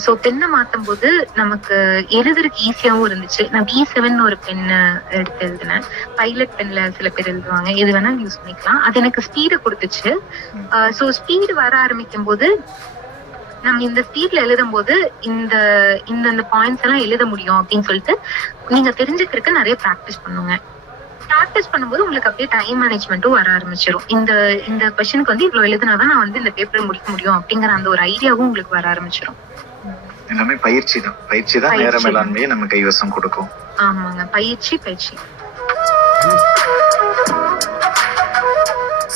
சோ பெண்ணை மாத்தும் போது நமக்கு எழுதுறதுக்கு ஈஸியாவும் இருந்துச்சு. நான் B7 ஒரு பெண்ணு எடுத்து எழுதினேன். பைலட் பென்ல சில பேர் எழுதுவாங்க, எது வேணாலும் யூஸ் பண்ணிக்கலாம். அது எனக்கு ஸ்பீடு கொடுத்துச்சு. சோ ஸ்பீடு வர ஆரம்பிக்கும் போது நம்ம இந்த ஸ்பீட்ல எழுதும் போது இந்த பாயிண்ட்ஸ் எல்லாம் எழுத முடியும் அப்படின்னு சொல்லிட்டு நீங்க தெரிஞ்சுக்கிறதுக்கு நிறைய பிராக்டிஸ் பண்ணுங்க. பிராக்டிஸ் பண்ணும்போது உங்களுக்கு அப்படியே டைம் மேனேஜ்மெண்ட்டும் வர ஆரம்பிச்சிடும். இந்த கொஸ்டினுக்கு வந்து இவ்வளவு எழுதினாதான் நான் வந்து இந்த பேப்பரை முடிக்க முடியும் அப்படிங்கிற அந்த ஒரு ஐடியாவும் உங்களுக்கு வர ஆரம்பிச்சிடும். எல்லாமே பயிற்சி தான் நேர மேலாண்மையை நம்ம கைவசம் கொடுக்கும். ஆமாங்க, பயிற்சி.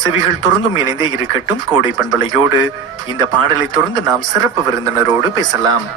செவிகள் தொடர்ந்தும் இணைந்தே இருக்கட்டும். கோடை பண்பலையோடு இந்த பாடலை தொடர்ந்து நாம் சிறப்பு விருந்தினரோடு பேசலாம்.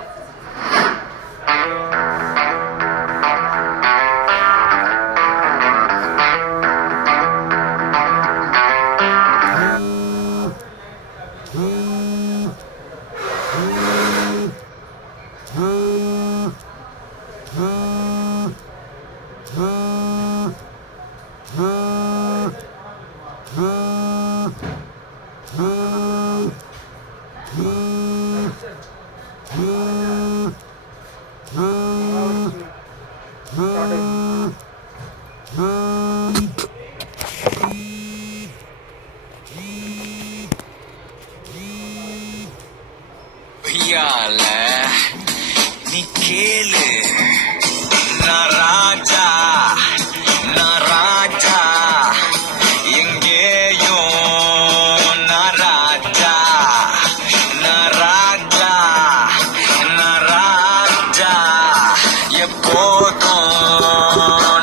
நீ கேளு, நான் ராஜா எங்கேயும் நான் ராஜா எப்போதும்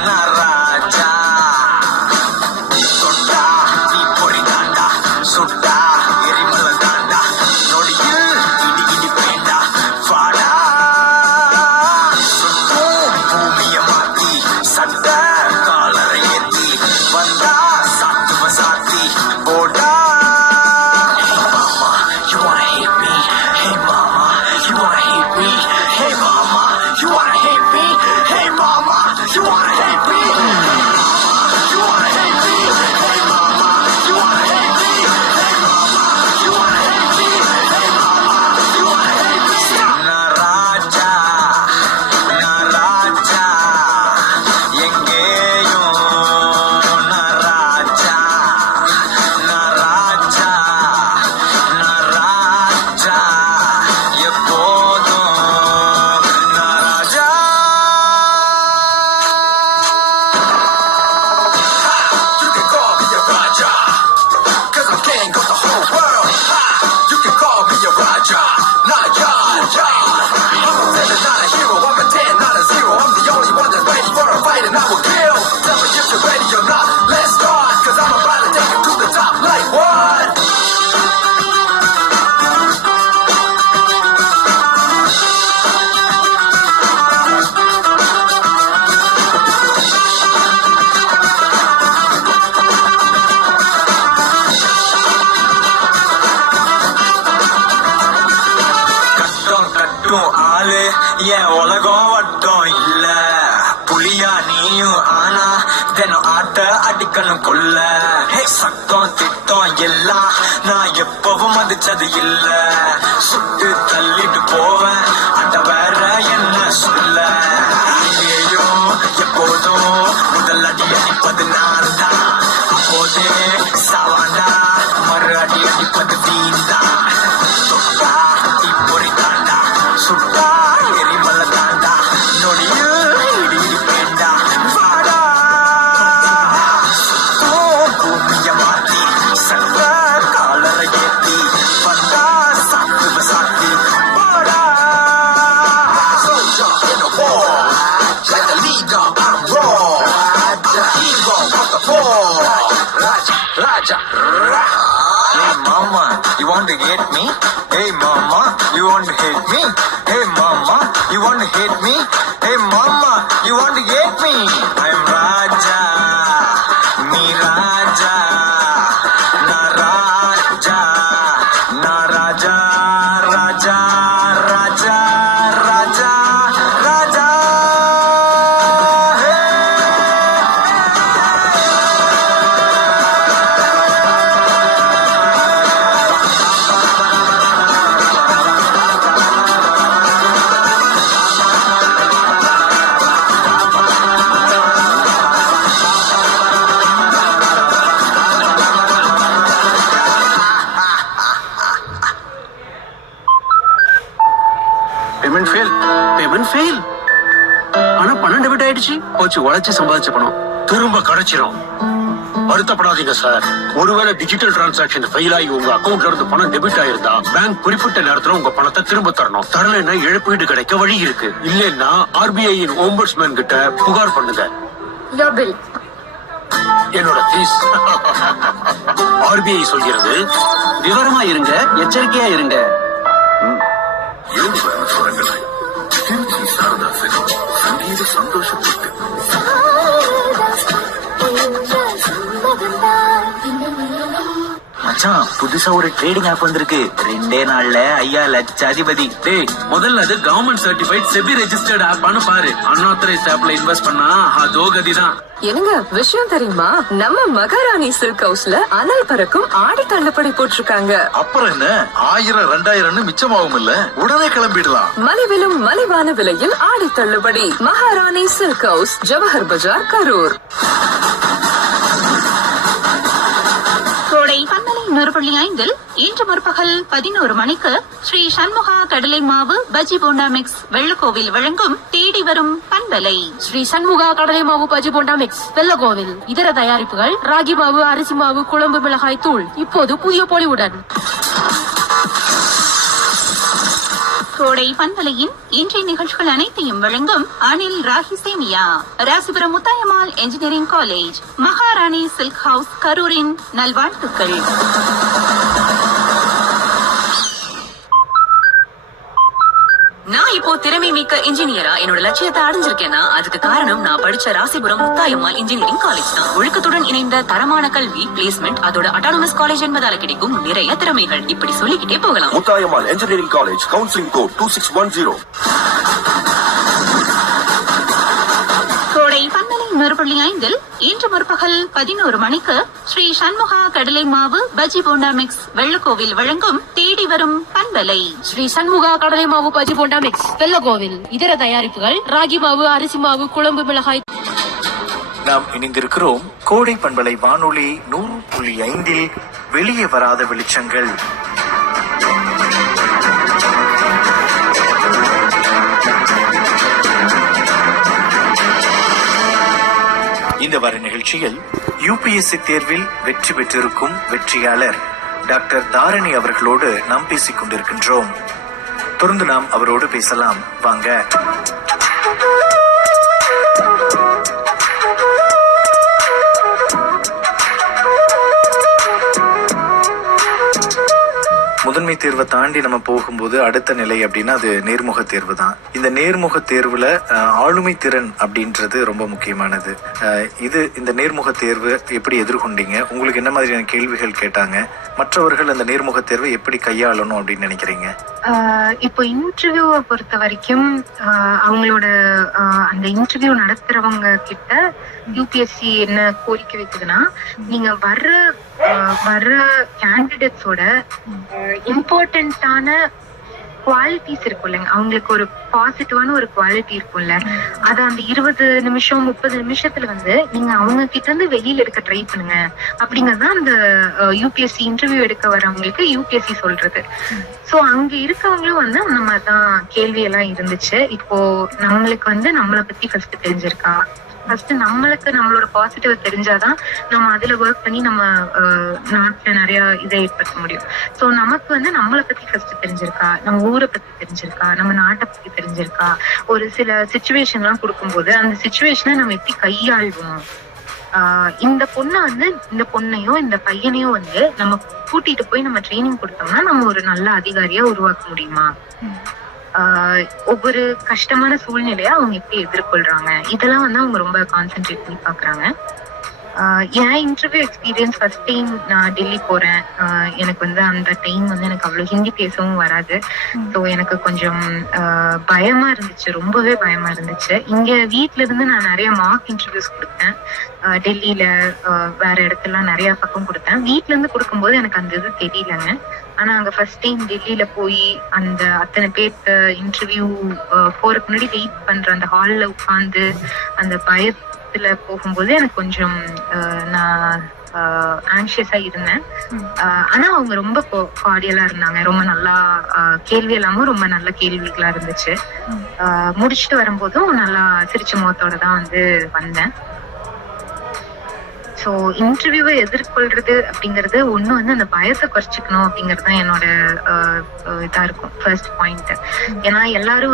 நான் ராஜா. தொட்டா நீ பொடி தாண்டா, சுட்டா எரிமலை தாண்டா, நொடியில் இடி வேண்டா வாடா. பூமிய மாத்தி சட்ட மட்டும் ஆளு என் உலகம் வட்டம் இல்ல புலியா நீயும் ஆனா தினம் ஆட்ட அடிக்கணும் கொல்ல சத்தம் திட்டம் எல்லாம் நான் எப்பவும் மதிச்சது இல்ல சுட்டு தள்ளிட்டு போவேன் அத வேற என்ன சொல்ல இங்கேயும் எப்போதும் முதல் அடி அடிப்பது நான் தான் அப்போதே சாவாண்டா மறு அடி அடிப்பது வீண்டா தொட்டா இப்பொறி தாண்டா சுட்டா எரிமலை தாண்டா நொடியில் இடி இடிப்பேண்டா வாடா பூமிய மாத்தி சட்ட காலரை ஏத்தி வந்தா சாத்து சாத்தி வாடா soldier in a war like a leader I'm raw hero of the fall Raja Hey mama, you want to hate me? Hey mama, you want to hate me? Hey mama, you want to hate me? Hey mama, you want to hate me? I'm Raja, me Raja, na Raja, na Raja, Raja, Raja, Raja, Raja. Hey. Payment fail ஆனா பணம் debit ஆயிடுச்சு போச்சு உழைச்சு சம்பாதிச்ச பணம் திரும்ப கிடைச்சிரும் வருத்தப்படாதீங்க சார் ஒருவேளை டிஜிட்டல் டிரான்சாக்சன் ஃபெயில் ஆகி உங்க அக்கவுண்ட்ல இருந்து பணம் டெபிட் ஆயிருந்தா பேங்க் குறிப்பிட்ட நேரத்துல உங்க பணத்தை திரும்ப தரணும் தரலைன்னா இழப்பீடு கிடைக்க வழி இருக்கு இல்லைன்னா ஆர்பிஐயின் ஓம்பட்ஸ்மேன் கிட்ட புகார் பண்ணுங்க என்னோட ஃபீஸ் ஆர்பிஐ சொல்கிறது விவரமா இருங்க எச்சரிக்கையா இருங்க இருந்து வரும் சுரங்களை திருச்சி சாரதாசன் சங்கீத சந்தோஷப்பட்டு மச்சான் புதுசா ஒரு ட்ரேடிங் ஆப் வந்திருக்கு 2 நாள்ல 5 லட்சாதிபதி. டேய் முதல்ல அது கவர்மெண்ட் சர்டிஃபைட் செபி ரெஜிஸ்டர்ட் ஆப்பான்னு பாரு அன்ஆத்தரைஸ்ட் ஆப்ல இன்வெஸ்ட் பண்ணா அதோ கதிதான். என்னங்க விஷயம் தெரியுமா? நம்ம மகாராணி சில்க் ஹவுஸ்ல அனல் பறக்கும் ஆடி தள்ளுபடி போட்டிருக்காங்க. அப்புறம் என்ன 1000 2000 மிச்சமாகும் இல்ல உடனே கிளம்பிடலாம். மலிவிலும் மலிவான விலையில் ஆடி தள்ளுபடி. மகாராணி சில்க் ஹவுஸ், ஜவஹர் பஜார், கரூர். கோடை பந்தலை 100.5 இன்று முற்பகல் 11 மணிக்கு ஸ்ரீ சண்முகா கடலை மாவு பஜ்ஜி போண்டா மிக்ஸ் வெள்ளக்கோவில் வழங்கும் தேடி வரும் பண்பலை. ஸ்ரீ சண்முகா கடலை மாவு பஜ்ஜி போண்டா மிக்ஸ் வெள்ளக்கோவில் இதர தயாரிப்புகள் ராகி மாவு, அரிசி மாவு, குழம்பு மிளகாய் தூள் இப்போது புதிய பொலிவுடன். கோடை பண்பலையின் இன்றைய நிகழ்ச்சிகள் அனைத்தையும் வழங்கும் அனில் ராகி சேமியா, ராசிபுரம் முத்தாயம்மாள் இன்ஜினியரிங் காலேஜ், மகாராணி சில்க் ஹவுஸ், கரூரின் நல்வாழ்த்துக்கள். நான் இப்போ திறமை மிக்க இன்ஜினியரா என்னோட லட்சியத்தை அடைஞ்சிருக்கேன்னா அதுக்கு காரணம் நான் படிச்ச ராசிபுரம் முத்தாயம்மாள் இன்ஜினியரிங் காலேஜ் தான். ஒழுக்கத்துடன் இணைந்த தரமான கல்வி, பிளேஸ்மெண்ட், அதோட அட்டானமஸ் காலேஜ் என்பதால கிடைக்கும் நிறைய திறமைகள் இப்படி சொல்லிக்கிட்டே போகலாம். Muthayammal engineering college, counselling code 2610. கோடை பந்தலை 100.5 இன்று முற்பகல் 11 மணிக்கு ஸ்ரீ சண்முகா கடலை மாவு பஜ்ஜி போண்டா மிக்ஸ் வெள்ளக்கோவில் வழங்கும் தேடி வரும் பண்பலை. ஸ்ரீ சண்முகா கடலை மாவு பஜ்ஜி போண்டா மிக்ஸ் வெள்ளக்கோவில் இதர தயாரிப்புகள் ராகி மாவு, அரிசி மாவு, குழம்பு மிளகாய். நாம் இணைந்திருக்கிறோம் கோடை பண்பலை வானொலி 100.5 வெளியே வராத வெளிச்சங்கள். இந்த வார நிகழ்ச்சியில் யுபிஎஸ்சி தேர்வில் வெற்றி பெற்றிருக்கும் வெற்றியாளர் டாக்டர் தாரணி அவர்களோடு நாம் பேசிக் கொண்டிருக்கின்றோம். தொடர்ந்து நாம் அவரோடு பேசலாம் வாங்க. முதன்மை தேர்வை தாண்டி நம்ம போகும்போது அடுத்த நிலை அப்படின்னா அது நேர்முக தேர்வு தான். இந்த நேர்முக தேர்வுல ஆளுமை திறன் அப்படின்றது ரொம்ப முக்கியமானது. இந்த நேர்முக தேர்வு எப்படி எதிர்கொண்டீங்க? உங்களுக்கு என்ன மாதிரியான கேள்விகள் கேட்டாங்க? மற்றவர்கள் அந்த நேர்முக தேர்வை எப்படி கையாளணும் அப்படின்னு நினைக்கிறீங்க? இப்போ இன்டர்வியூவை பொறுத்த வரைக்கும் அவங்களோட அந்த இன்டர்வியூ நடத்துறவங்க கிட்ட யூபிஎஸ்சி என்ன கோரிக்கை வைக்குதுன்னா, நீங்க வர்ற கேண்டிடேட்ஸோட இம்பார்ட்டன்டான குவாலிட்டிஸ் இருக்கும் இல்லைங்க, அவங்களுக்கு ஒரு பாசிட்டிவான ஒரு குவாலிட்டி இருக்கும்ல, அத அந்த 20 நிமிஷம் 30 நிமிஷத்துல நீங்க அவங்க கிட்ட இருந்து வெளியில எடுக்க ட்ரை பண்ணுங்க அப்படிங்கறதுதான் அந்த யூபிஎஸ்சி இன்டர்வியூ எடுக்க வரவங்களுக்கு யூபிஎஸ்சி சொல்றது. சோ அங்க இருக்கவங்களும் அந்த மாதிரிதான் கேள்வி எல்லாம் இருந்துச்சு. இப்போ நம்மளுக்கு நம்மளை பத்தி ஃபர்ஸ்ட் தெரிஞ்சிருக்கா, ஃபர்ஸ்ட் நம்மளுக்கு நம்மளோட பாசிட்டிவ் தெரிஞ்சாதான் நம்ம அதுல ஒர்க் பண்ணி நம்ம நாட்டுல நிறைய இதை ஏற்படுத்த முடியும். சோ நமக்கு நம்மளை பத்தி ஃபர்ஸ்ட் தெரிஞ்சிருக்கா, நம்ம ஊரை பத்தி தெரிஞ்சிருக்கா, நம்ம நாட்டை பத்தி தெரிஞ்சிருக்கா, ஒரு சில சிச்சுவேஷன் எல்லாம் கொடுக்கும்போது அந்த சிச்சுவேஷனை நம்ம எப்படி கையாள்வோம், இந்த பொண்ணையோ இந்த பையனையோ நம்ம கூட்டிட்டு போய் நம்ம ட்ரைனிங் கொடுத்தோம்னா நம்ம ஒரு நல்ல அதிகாரியா உருவாக்க முடியுமா, ஒவ்வொரு கஷ்டமான சூழ்நிலையா அவங்க எப்படி எதிர்கொள்றாங்க, இதெல்லாம் அவங்க ரொம்ப கான்சென்ட்ரேட் பண்ணி பாக்குறாங்க. என் இன்டர்வியூ எக்ஸ்பீரியன்ஸ் ஃபர்ஸ்ட் டைம் நான் டெல்லி போறேன். எனக்கு அந்த டைம் எனக்கு அவ்வளவு ஹிந்தி பேசவும் வராது. ஸோ எனக்கு கொஞ்சம் பயமா இருந்துச்சு, ரொம்பவே பயமா இருந்துச்சு. இங்க வீட்ல இருந்து நான் நிறைய மார்க் இன்டர்வியூஸ் கொடுத்தேன், டெல்லியில வேற இடத்துலாம் நிறைய பக்கம் கொடுத்தேன். வீட்ல இருந்து கொடுக்கும்போது எனக்கு அந்த இது தெரியலங்க. ஆனா அங்க ஃபர்ஸ்ட் டைம் டெல்லியில போய் அந்த அத்தனை பேர்த்த இன்டர்வியூ போறதுக்கு முன்னாடி வெயிட் பண்ற அந்த ஹால்ல உட்கார்ந்து அந்த பயத்துல போகும்போது எனக்கு கொஞ்சம் நான் ஆங்ஷியஸா இருந்தேன். ஆனா அவங்க ரொம்ப கார்டியலா இருந்தாங்க, ரொம்ப நல்லா கேள்வி எல்லாமும் ரொம்ப நல்ல கேள்விகளா இருந்துச்சு. முடிச்சுட்டு வரும்போதும் நல்லா சிரிச்ச முகத்தோட தான் வந்தேன். ஸோ இன்டர்வியூவை எதிர்கொள்றது அப்படிங்கிறது ஒண்ணு அந்த பயத்தை குறைச்சிக்கணும் அப்படிங்கிறது தான் என்னோட இதா இருக்கும் ஃபர்ஸ்ட் பாயிண்ட். ஏன்னா எல்லாரும்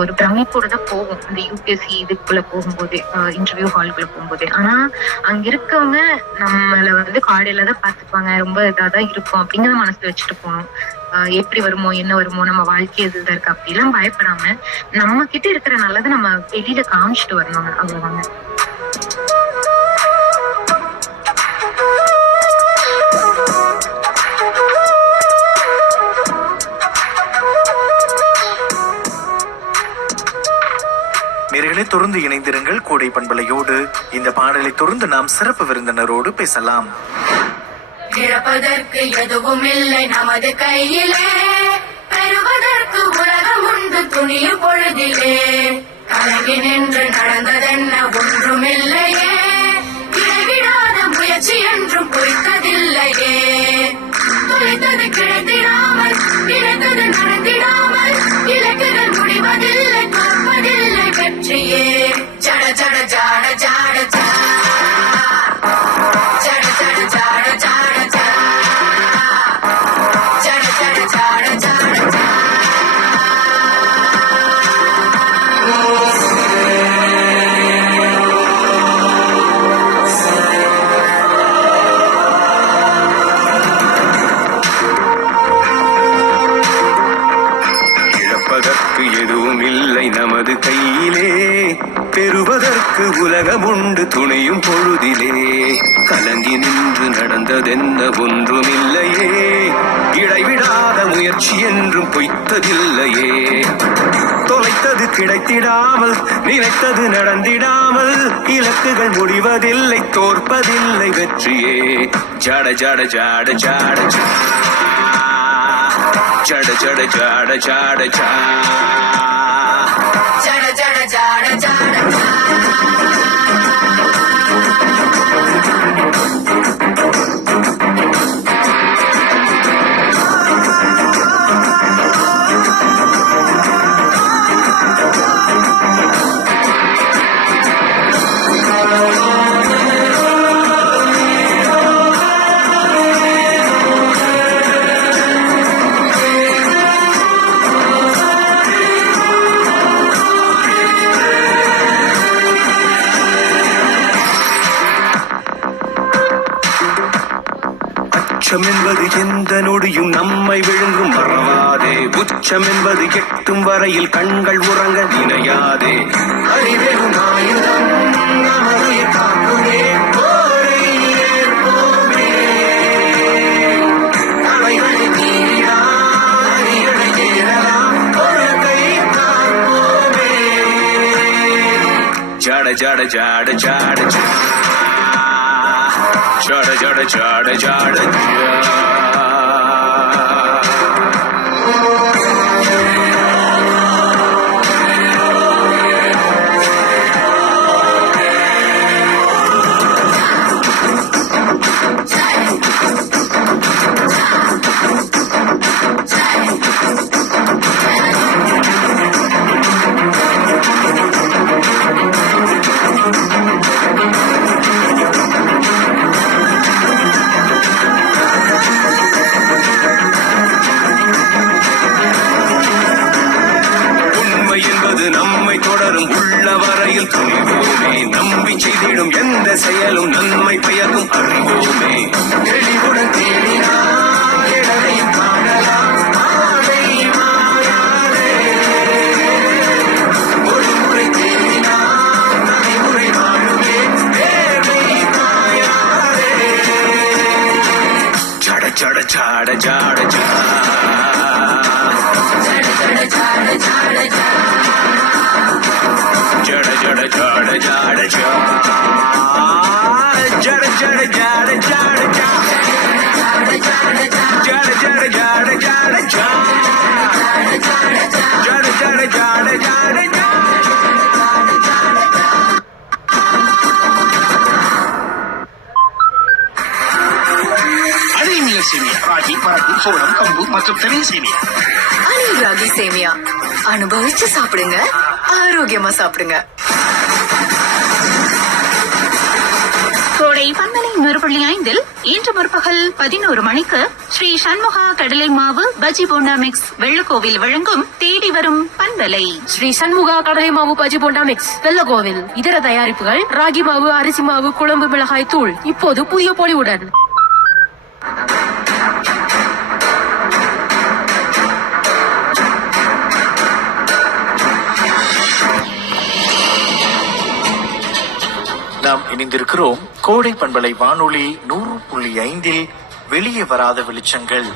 ஒரு பிரமிப்போட தான் போகும் அந்த யூபிஎஸ்சி இதுக்குள்ள போகும்போதே, இன்டர்வியூ ஹாலுக்குள்ள போகும்போதே. ஆனா அங்க இருக்கவங்க நம்மள காலையில தான் பாத்துப்பாங்க, ரொம்ப இதாதான் இருக்கும் அப்படிங்கறத மனசுல வச்சுட்டு போகணும். எப்படி வருமோ என்ன வருமோ, நம்ம வாழ்க்கை எதுதான் இருக்கு அப்படிலாம் பயப்படாம நம்ம கிட்ட இருக்கிற நல்லதை நம்ம வெளியில காமிச்சிட்டு வரணும், அவ்வளவுதாங்க. நேயர்களே, தொடர்ந்து இணைந்திருங்கள் கோடை பண்பலையோடு. இந்த பாடலை தொடர்ந்து நாம் சிறப்பு விருந்தினரோடு பேசலாம். இழப்பதற்கு எதுவும் இல்லை நமது கையிலே, பெறுவதற்கு உலகம் உண்டு துணியும் பொழுதிலே, கலங்கி நின்று நடந்ததென்ன ஒன்றுமில்லையே, இடைவிடாத முயற்சி என்றும் பொய்த்ததில்லையே, துளைத்தது கிடைத்திடாமல் கிடைத்தது நடந்திடாமல், இலக்குகள் முடிவதில்லை தோற்பதில்லை வெற்றியே. ஜட ஜட ஜாட ஜாட ஜா, ஜட ஜட ஜாட ஜாட ஜா, ஜட ஜட ஜாட ஜாட ஜா. இழப்பதற்கு எதுவும் இல்லை நமது கையிலே, பெறுவதற்கு உலகம் உண்டு துணியும் பொழுதிலே, கலங்கி நின்று நடந்ததென்ன ஒன்றுமில்லையே, இடைவிடாத முயற்சி என்றும் பொய்த்ததில்லையே, தொலைத்தது கிடைத்திடாமல் நினைத்தது நடந்திடாமல், இலக்குகள் முடிவதில்லை தோற்பதில்லை வெற்றியே. ஜட ஜட ஜாட ஜாட ஜா, ஜட ஜட ஜாட ஜாட ஜா, ஜட ஜட ஜாட ஜாட ஜா. உச்சம் என்பது எந்த நொடியும் நம்மை விழுங்கும், மறவாதே. உச்சம் என்பது எட்டும் வரையில் கண்கள் உறங்க நினையாதே. அறிவெறும் ஆயுதம் நமது காக்குமே, போரை ஏற்போமே. அவைகளை மீறினால் ஜட ஜட ஜட ஜட ஜட ஜட ஜட உண்மை என்பது நம்மை தொடரும் உள்ள வரையில் துணிவோமே நம்பி செய்திடும் எந்த செயலும் நன்மை பயக்கும் அறிவோமே தெளிவுடன் தேடினால் எடனையும் காணலாம் ஆடை மாறாதே ஒரு முறை தேடினால் நடைமுறை வாழுமே தேவை மாயாதே ஜட ஜட ஜட ஜட ஜா ஜட ஜட ஜட ஜட ஜா ஜட ஜட ஜட ஜட ஜா ஜட ஜட ஜட ஜட ஜா ஜட ஜட ஜட ஜட ஜா அணில் சேமியா ராகி பருப்பு சோளம் கம்பு மற்றும் திணை சேமியா. அணில் ராகி சேமியா அனுபவிச்சு சாப்பிடுங்க, ஆரோக்கியமா சாப்பிடுங்க. கோடை பந்தலை 100.5 இன்று முற்பகல் 11 மணிக்கு ஸ்ரீ சண்முகா கடலை மாவு பஜ்ஜி போண்டா மிக்ஸ் வெள்ளக்கோவில் வழங்கும் தேடி வரும் பண்பலை. ஸ்ரீ சண்முகா கடலை மாவு பஜ்ஜி போண்டா மிக்ஸ் வெள்ளகோவில். இதர தயாரிப்புகள் ராகி மாவு, அரிசி மாவு, குழம்பு மிளகாய் தூள் இப்போது புதிய பொலிவுடன். நாம் இணைந்திருக்கிறோம் கோடை பண்பலை வானொலி 100.5 வெளியே வராத வெளிச்சங்கள்.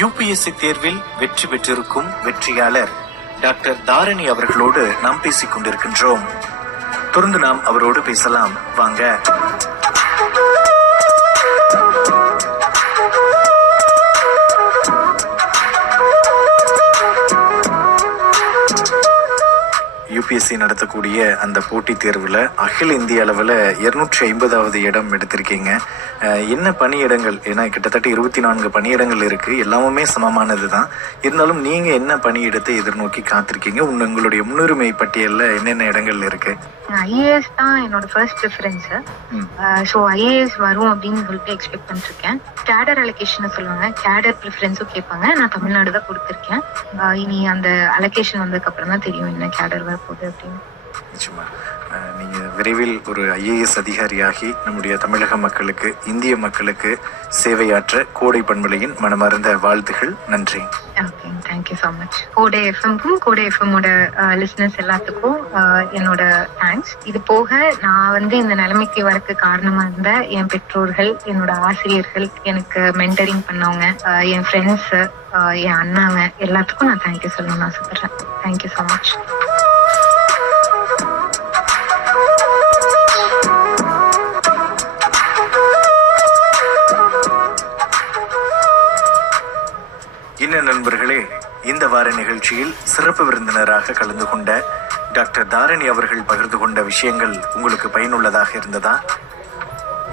யூபிஎஸ்சி தேர்வில் வெற்றி பெற்றிருக்கும் வெற்றியாளர் டாக்டர் தாரணி அவர்களோடு நாம் பேசிக் கொண்டிருக்கின்றோம். தொடர்ந்து நாம் அவரோடு பேசலாம் வாங்க. யூபிஎஸ்சி நடத்தக்கூடிய அந்த போட்டித் தேர்வுல அகில இந்திய அளவில் 250வது இடம் எடுத்திருக்கீங்க. என்ன பணியிடங்கள்? ஏன்னா கிட்டத்தட்ட 24 பணியிடங்கள் இருக்கு, எல்லாமே சமமானது தான். இருந்தாலும் நீங்க என்ன பணியிடத்தை எதிர்நோக்கி காத்திருக்கீங்க? உங்களுடைய முன்னுரிமை பட்டியல்ல என்னென்ன இடங்கள் இருக்கு? ஐஏஎஸ் தான் என்னோட ஃபர்ஸ்ட் ப்ரிஃபரன்ஸ். ஸோ ஐஏஎஸ் வரும் அப்படின்னு சொல்லிட்டு எக்ஸ்பெக்ட் பண்ணிருக்கேன். கேடர் அலோகேஷன் சொல்லுவாங்க, கேடர் ப்ரிஃபரன்ஸும் கேட்பாங்க. நான் தமிழ்நாடு தான் கொடுத்துருக்கேன். இனி அந்த அலோகேஷன் வந்ததுக்கு அப்புறம் தான் தெரியும் என்ன கேடர் வரப்போகுது அப்படின்னு. நிச்சயமா நீங்க விரைவில் ஒரு ஐஏஎஸ் அதிகாரியாகி நம்முடைய தமிழக மக்களுக்கு, இந்திய மக்களுக்கு சேவையாற்ற கோடை பண்பலையின் மனமார்ந்த வாழ்த்துகள். நன்றி. Okay, thank you so much. கோடை எஃப்எம்க்கும் கோடை எஃப்எம்மோட லிசனர்ஸ் எல்லாத்துக்கும் என்னோட தேங்க்ஸ். இது போக நான் இந்த நிலைமைக்கு வரக்கு காரணமா இருந்த என் பெற்றோர்கள், என்னோட ஆசிரியர்கள், எனக்கு மென்டரிங் பண்ணவங்க, என் ஃப்ரெண்ட்ஸ், என் அண்ணாங்க எல்லாத்துக்கும் நான் தேங்க்யூ சொல்லணும்னு ஆசைப்படுறேன். Thank you so much. என்ன நண்பர்களே, இந்த வார நிகழ்ச்சியில் சிறப்பு விருந்தினராக கலந்து கொண்ட டாக்டர் தாரணி அவர்கள் பகிர்ந்து கொண்ட விஷயங்கள் உங்களுக்கு பயனுள்ளதாக இருந்ததா?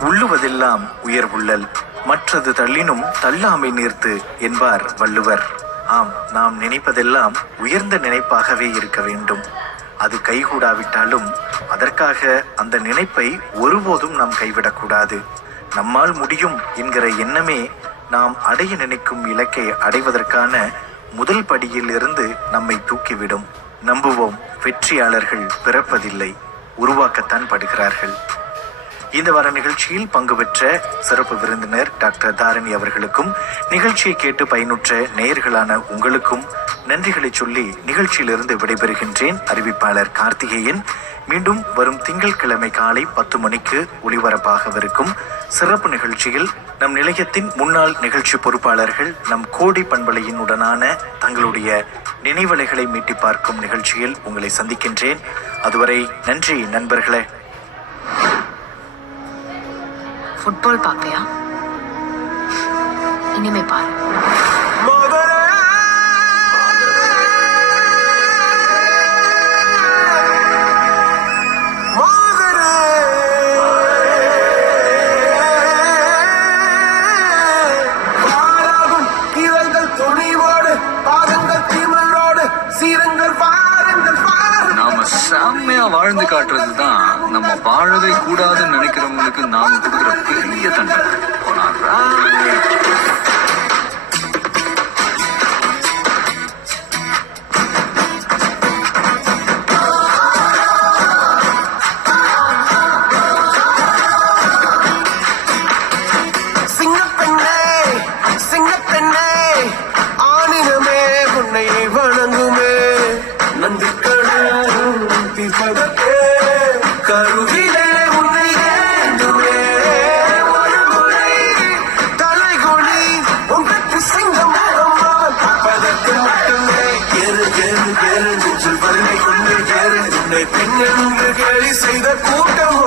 உள்ளுவதெல்லாம் உயர்வுள்ளல், மற்றது தள்ளினும் தள்ளாமை நீர்த்து என்பார் வள்ளுவர். ஆம், நாம் நினைப்பதெல்லாம் உயர்ந்த நினைப்பாகவே இருக்க வேண்டும். அது கைகூடாவிட்டாலும் அதற்காக அந்த நினைப்பை ஒருபோதும் நாம் கைவிடக்கூடாது. நம்மால் முடியும் என்கிற எண்ணமே நாம் அடைய நினைக்கும் இலக்கை அடைவதற்கான முதல் படியில் இருந்து நம்மை தூக்கிவிடும். நம்புவோம், வெற்றியாளர்கள் பிறப்பதில்லை, உருவாக்கத்தான் படுகிறார்கள். இந்த வார நிகழ்ச்சியில் பங்கு பெற்ற சிறப்பு விருந்தினர் டாக்டர் தாரணி அவர்களுக்கும், நிகழ்ச்சியை கேட்டு பயனுற்ற நேயர்களான உங்களுக்கும் நன்றிகளை சொல்லி நிகழ்ச்சியிலிருந்து விடைபெறுகின்றேன். அறிவிப்பாளர் கார்த்திகேயன். மீண்டும் வரும் திங்கட்கிழமை காலை 10 மணிக்கு ஒளிபரப்பாகவிருக்கும் சிறப்பு நிகழ்ச்சியில் நம் நிலையத்தின் முன்னாள் நிகழ்ச்சி பொறுப்பாளர்கள் நம் கோடி பண்பலையினுடனான தங்களுடைய நினைவலைகளை மீட்டி பார்க்கும் நிகழ்ச்சியில் உங்களை சந்திக்கின்றேன். அதுவரை நன்றி நண்பர்களே. ஃபுட்பால் பாப்பியா? இனிமே பாரு. நாம செம்மையா வாழ்ந்து காட்டுறதுதான் நம்ம வாழவே கூடாதுன்னு நினைக்கிறவங்களுக்கு நாம கொடுக்குற பெரிய தண்டனை. பெண் என்று கேலி செய்த கூட்டம்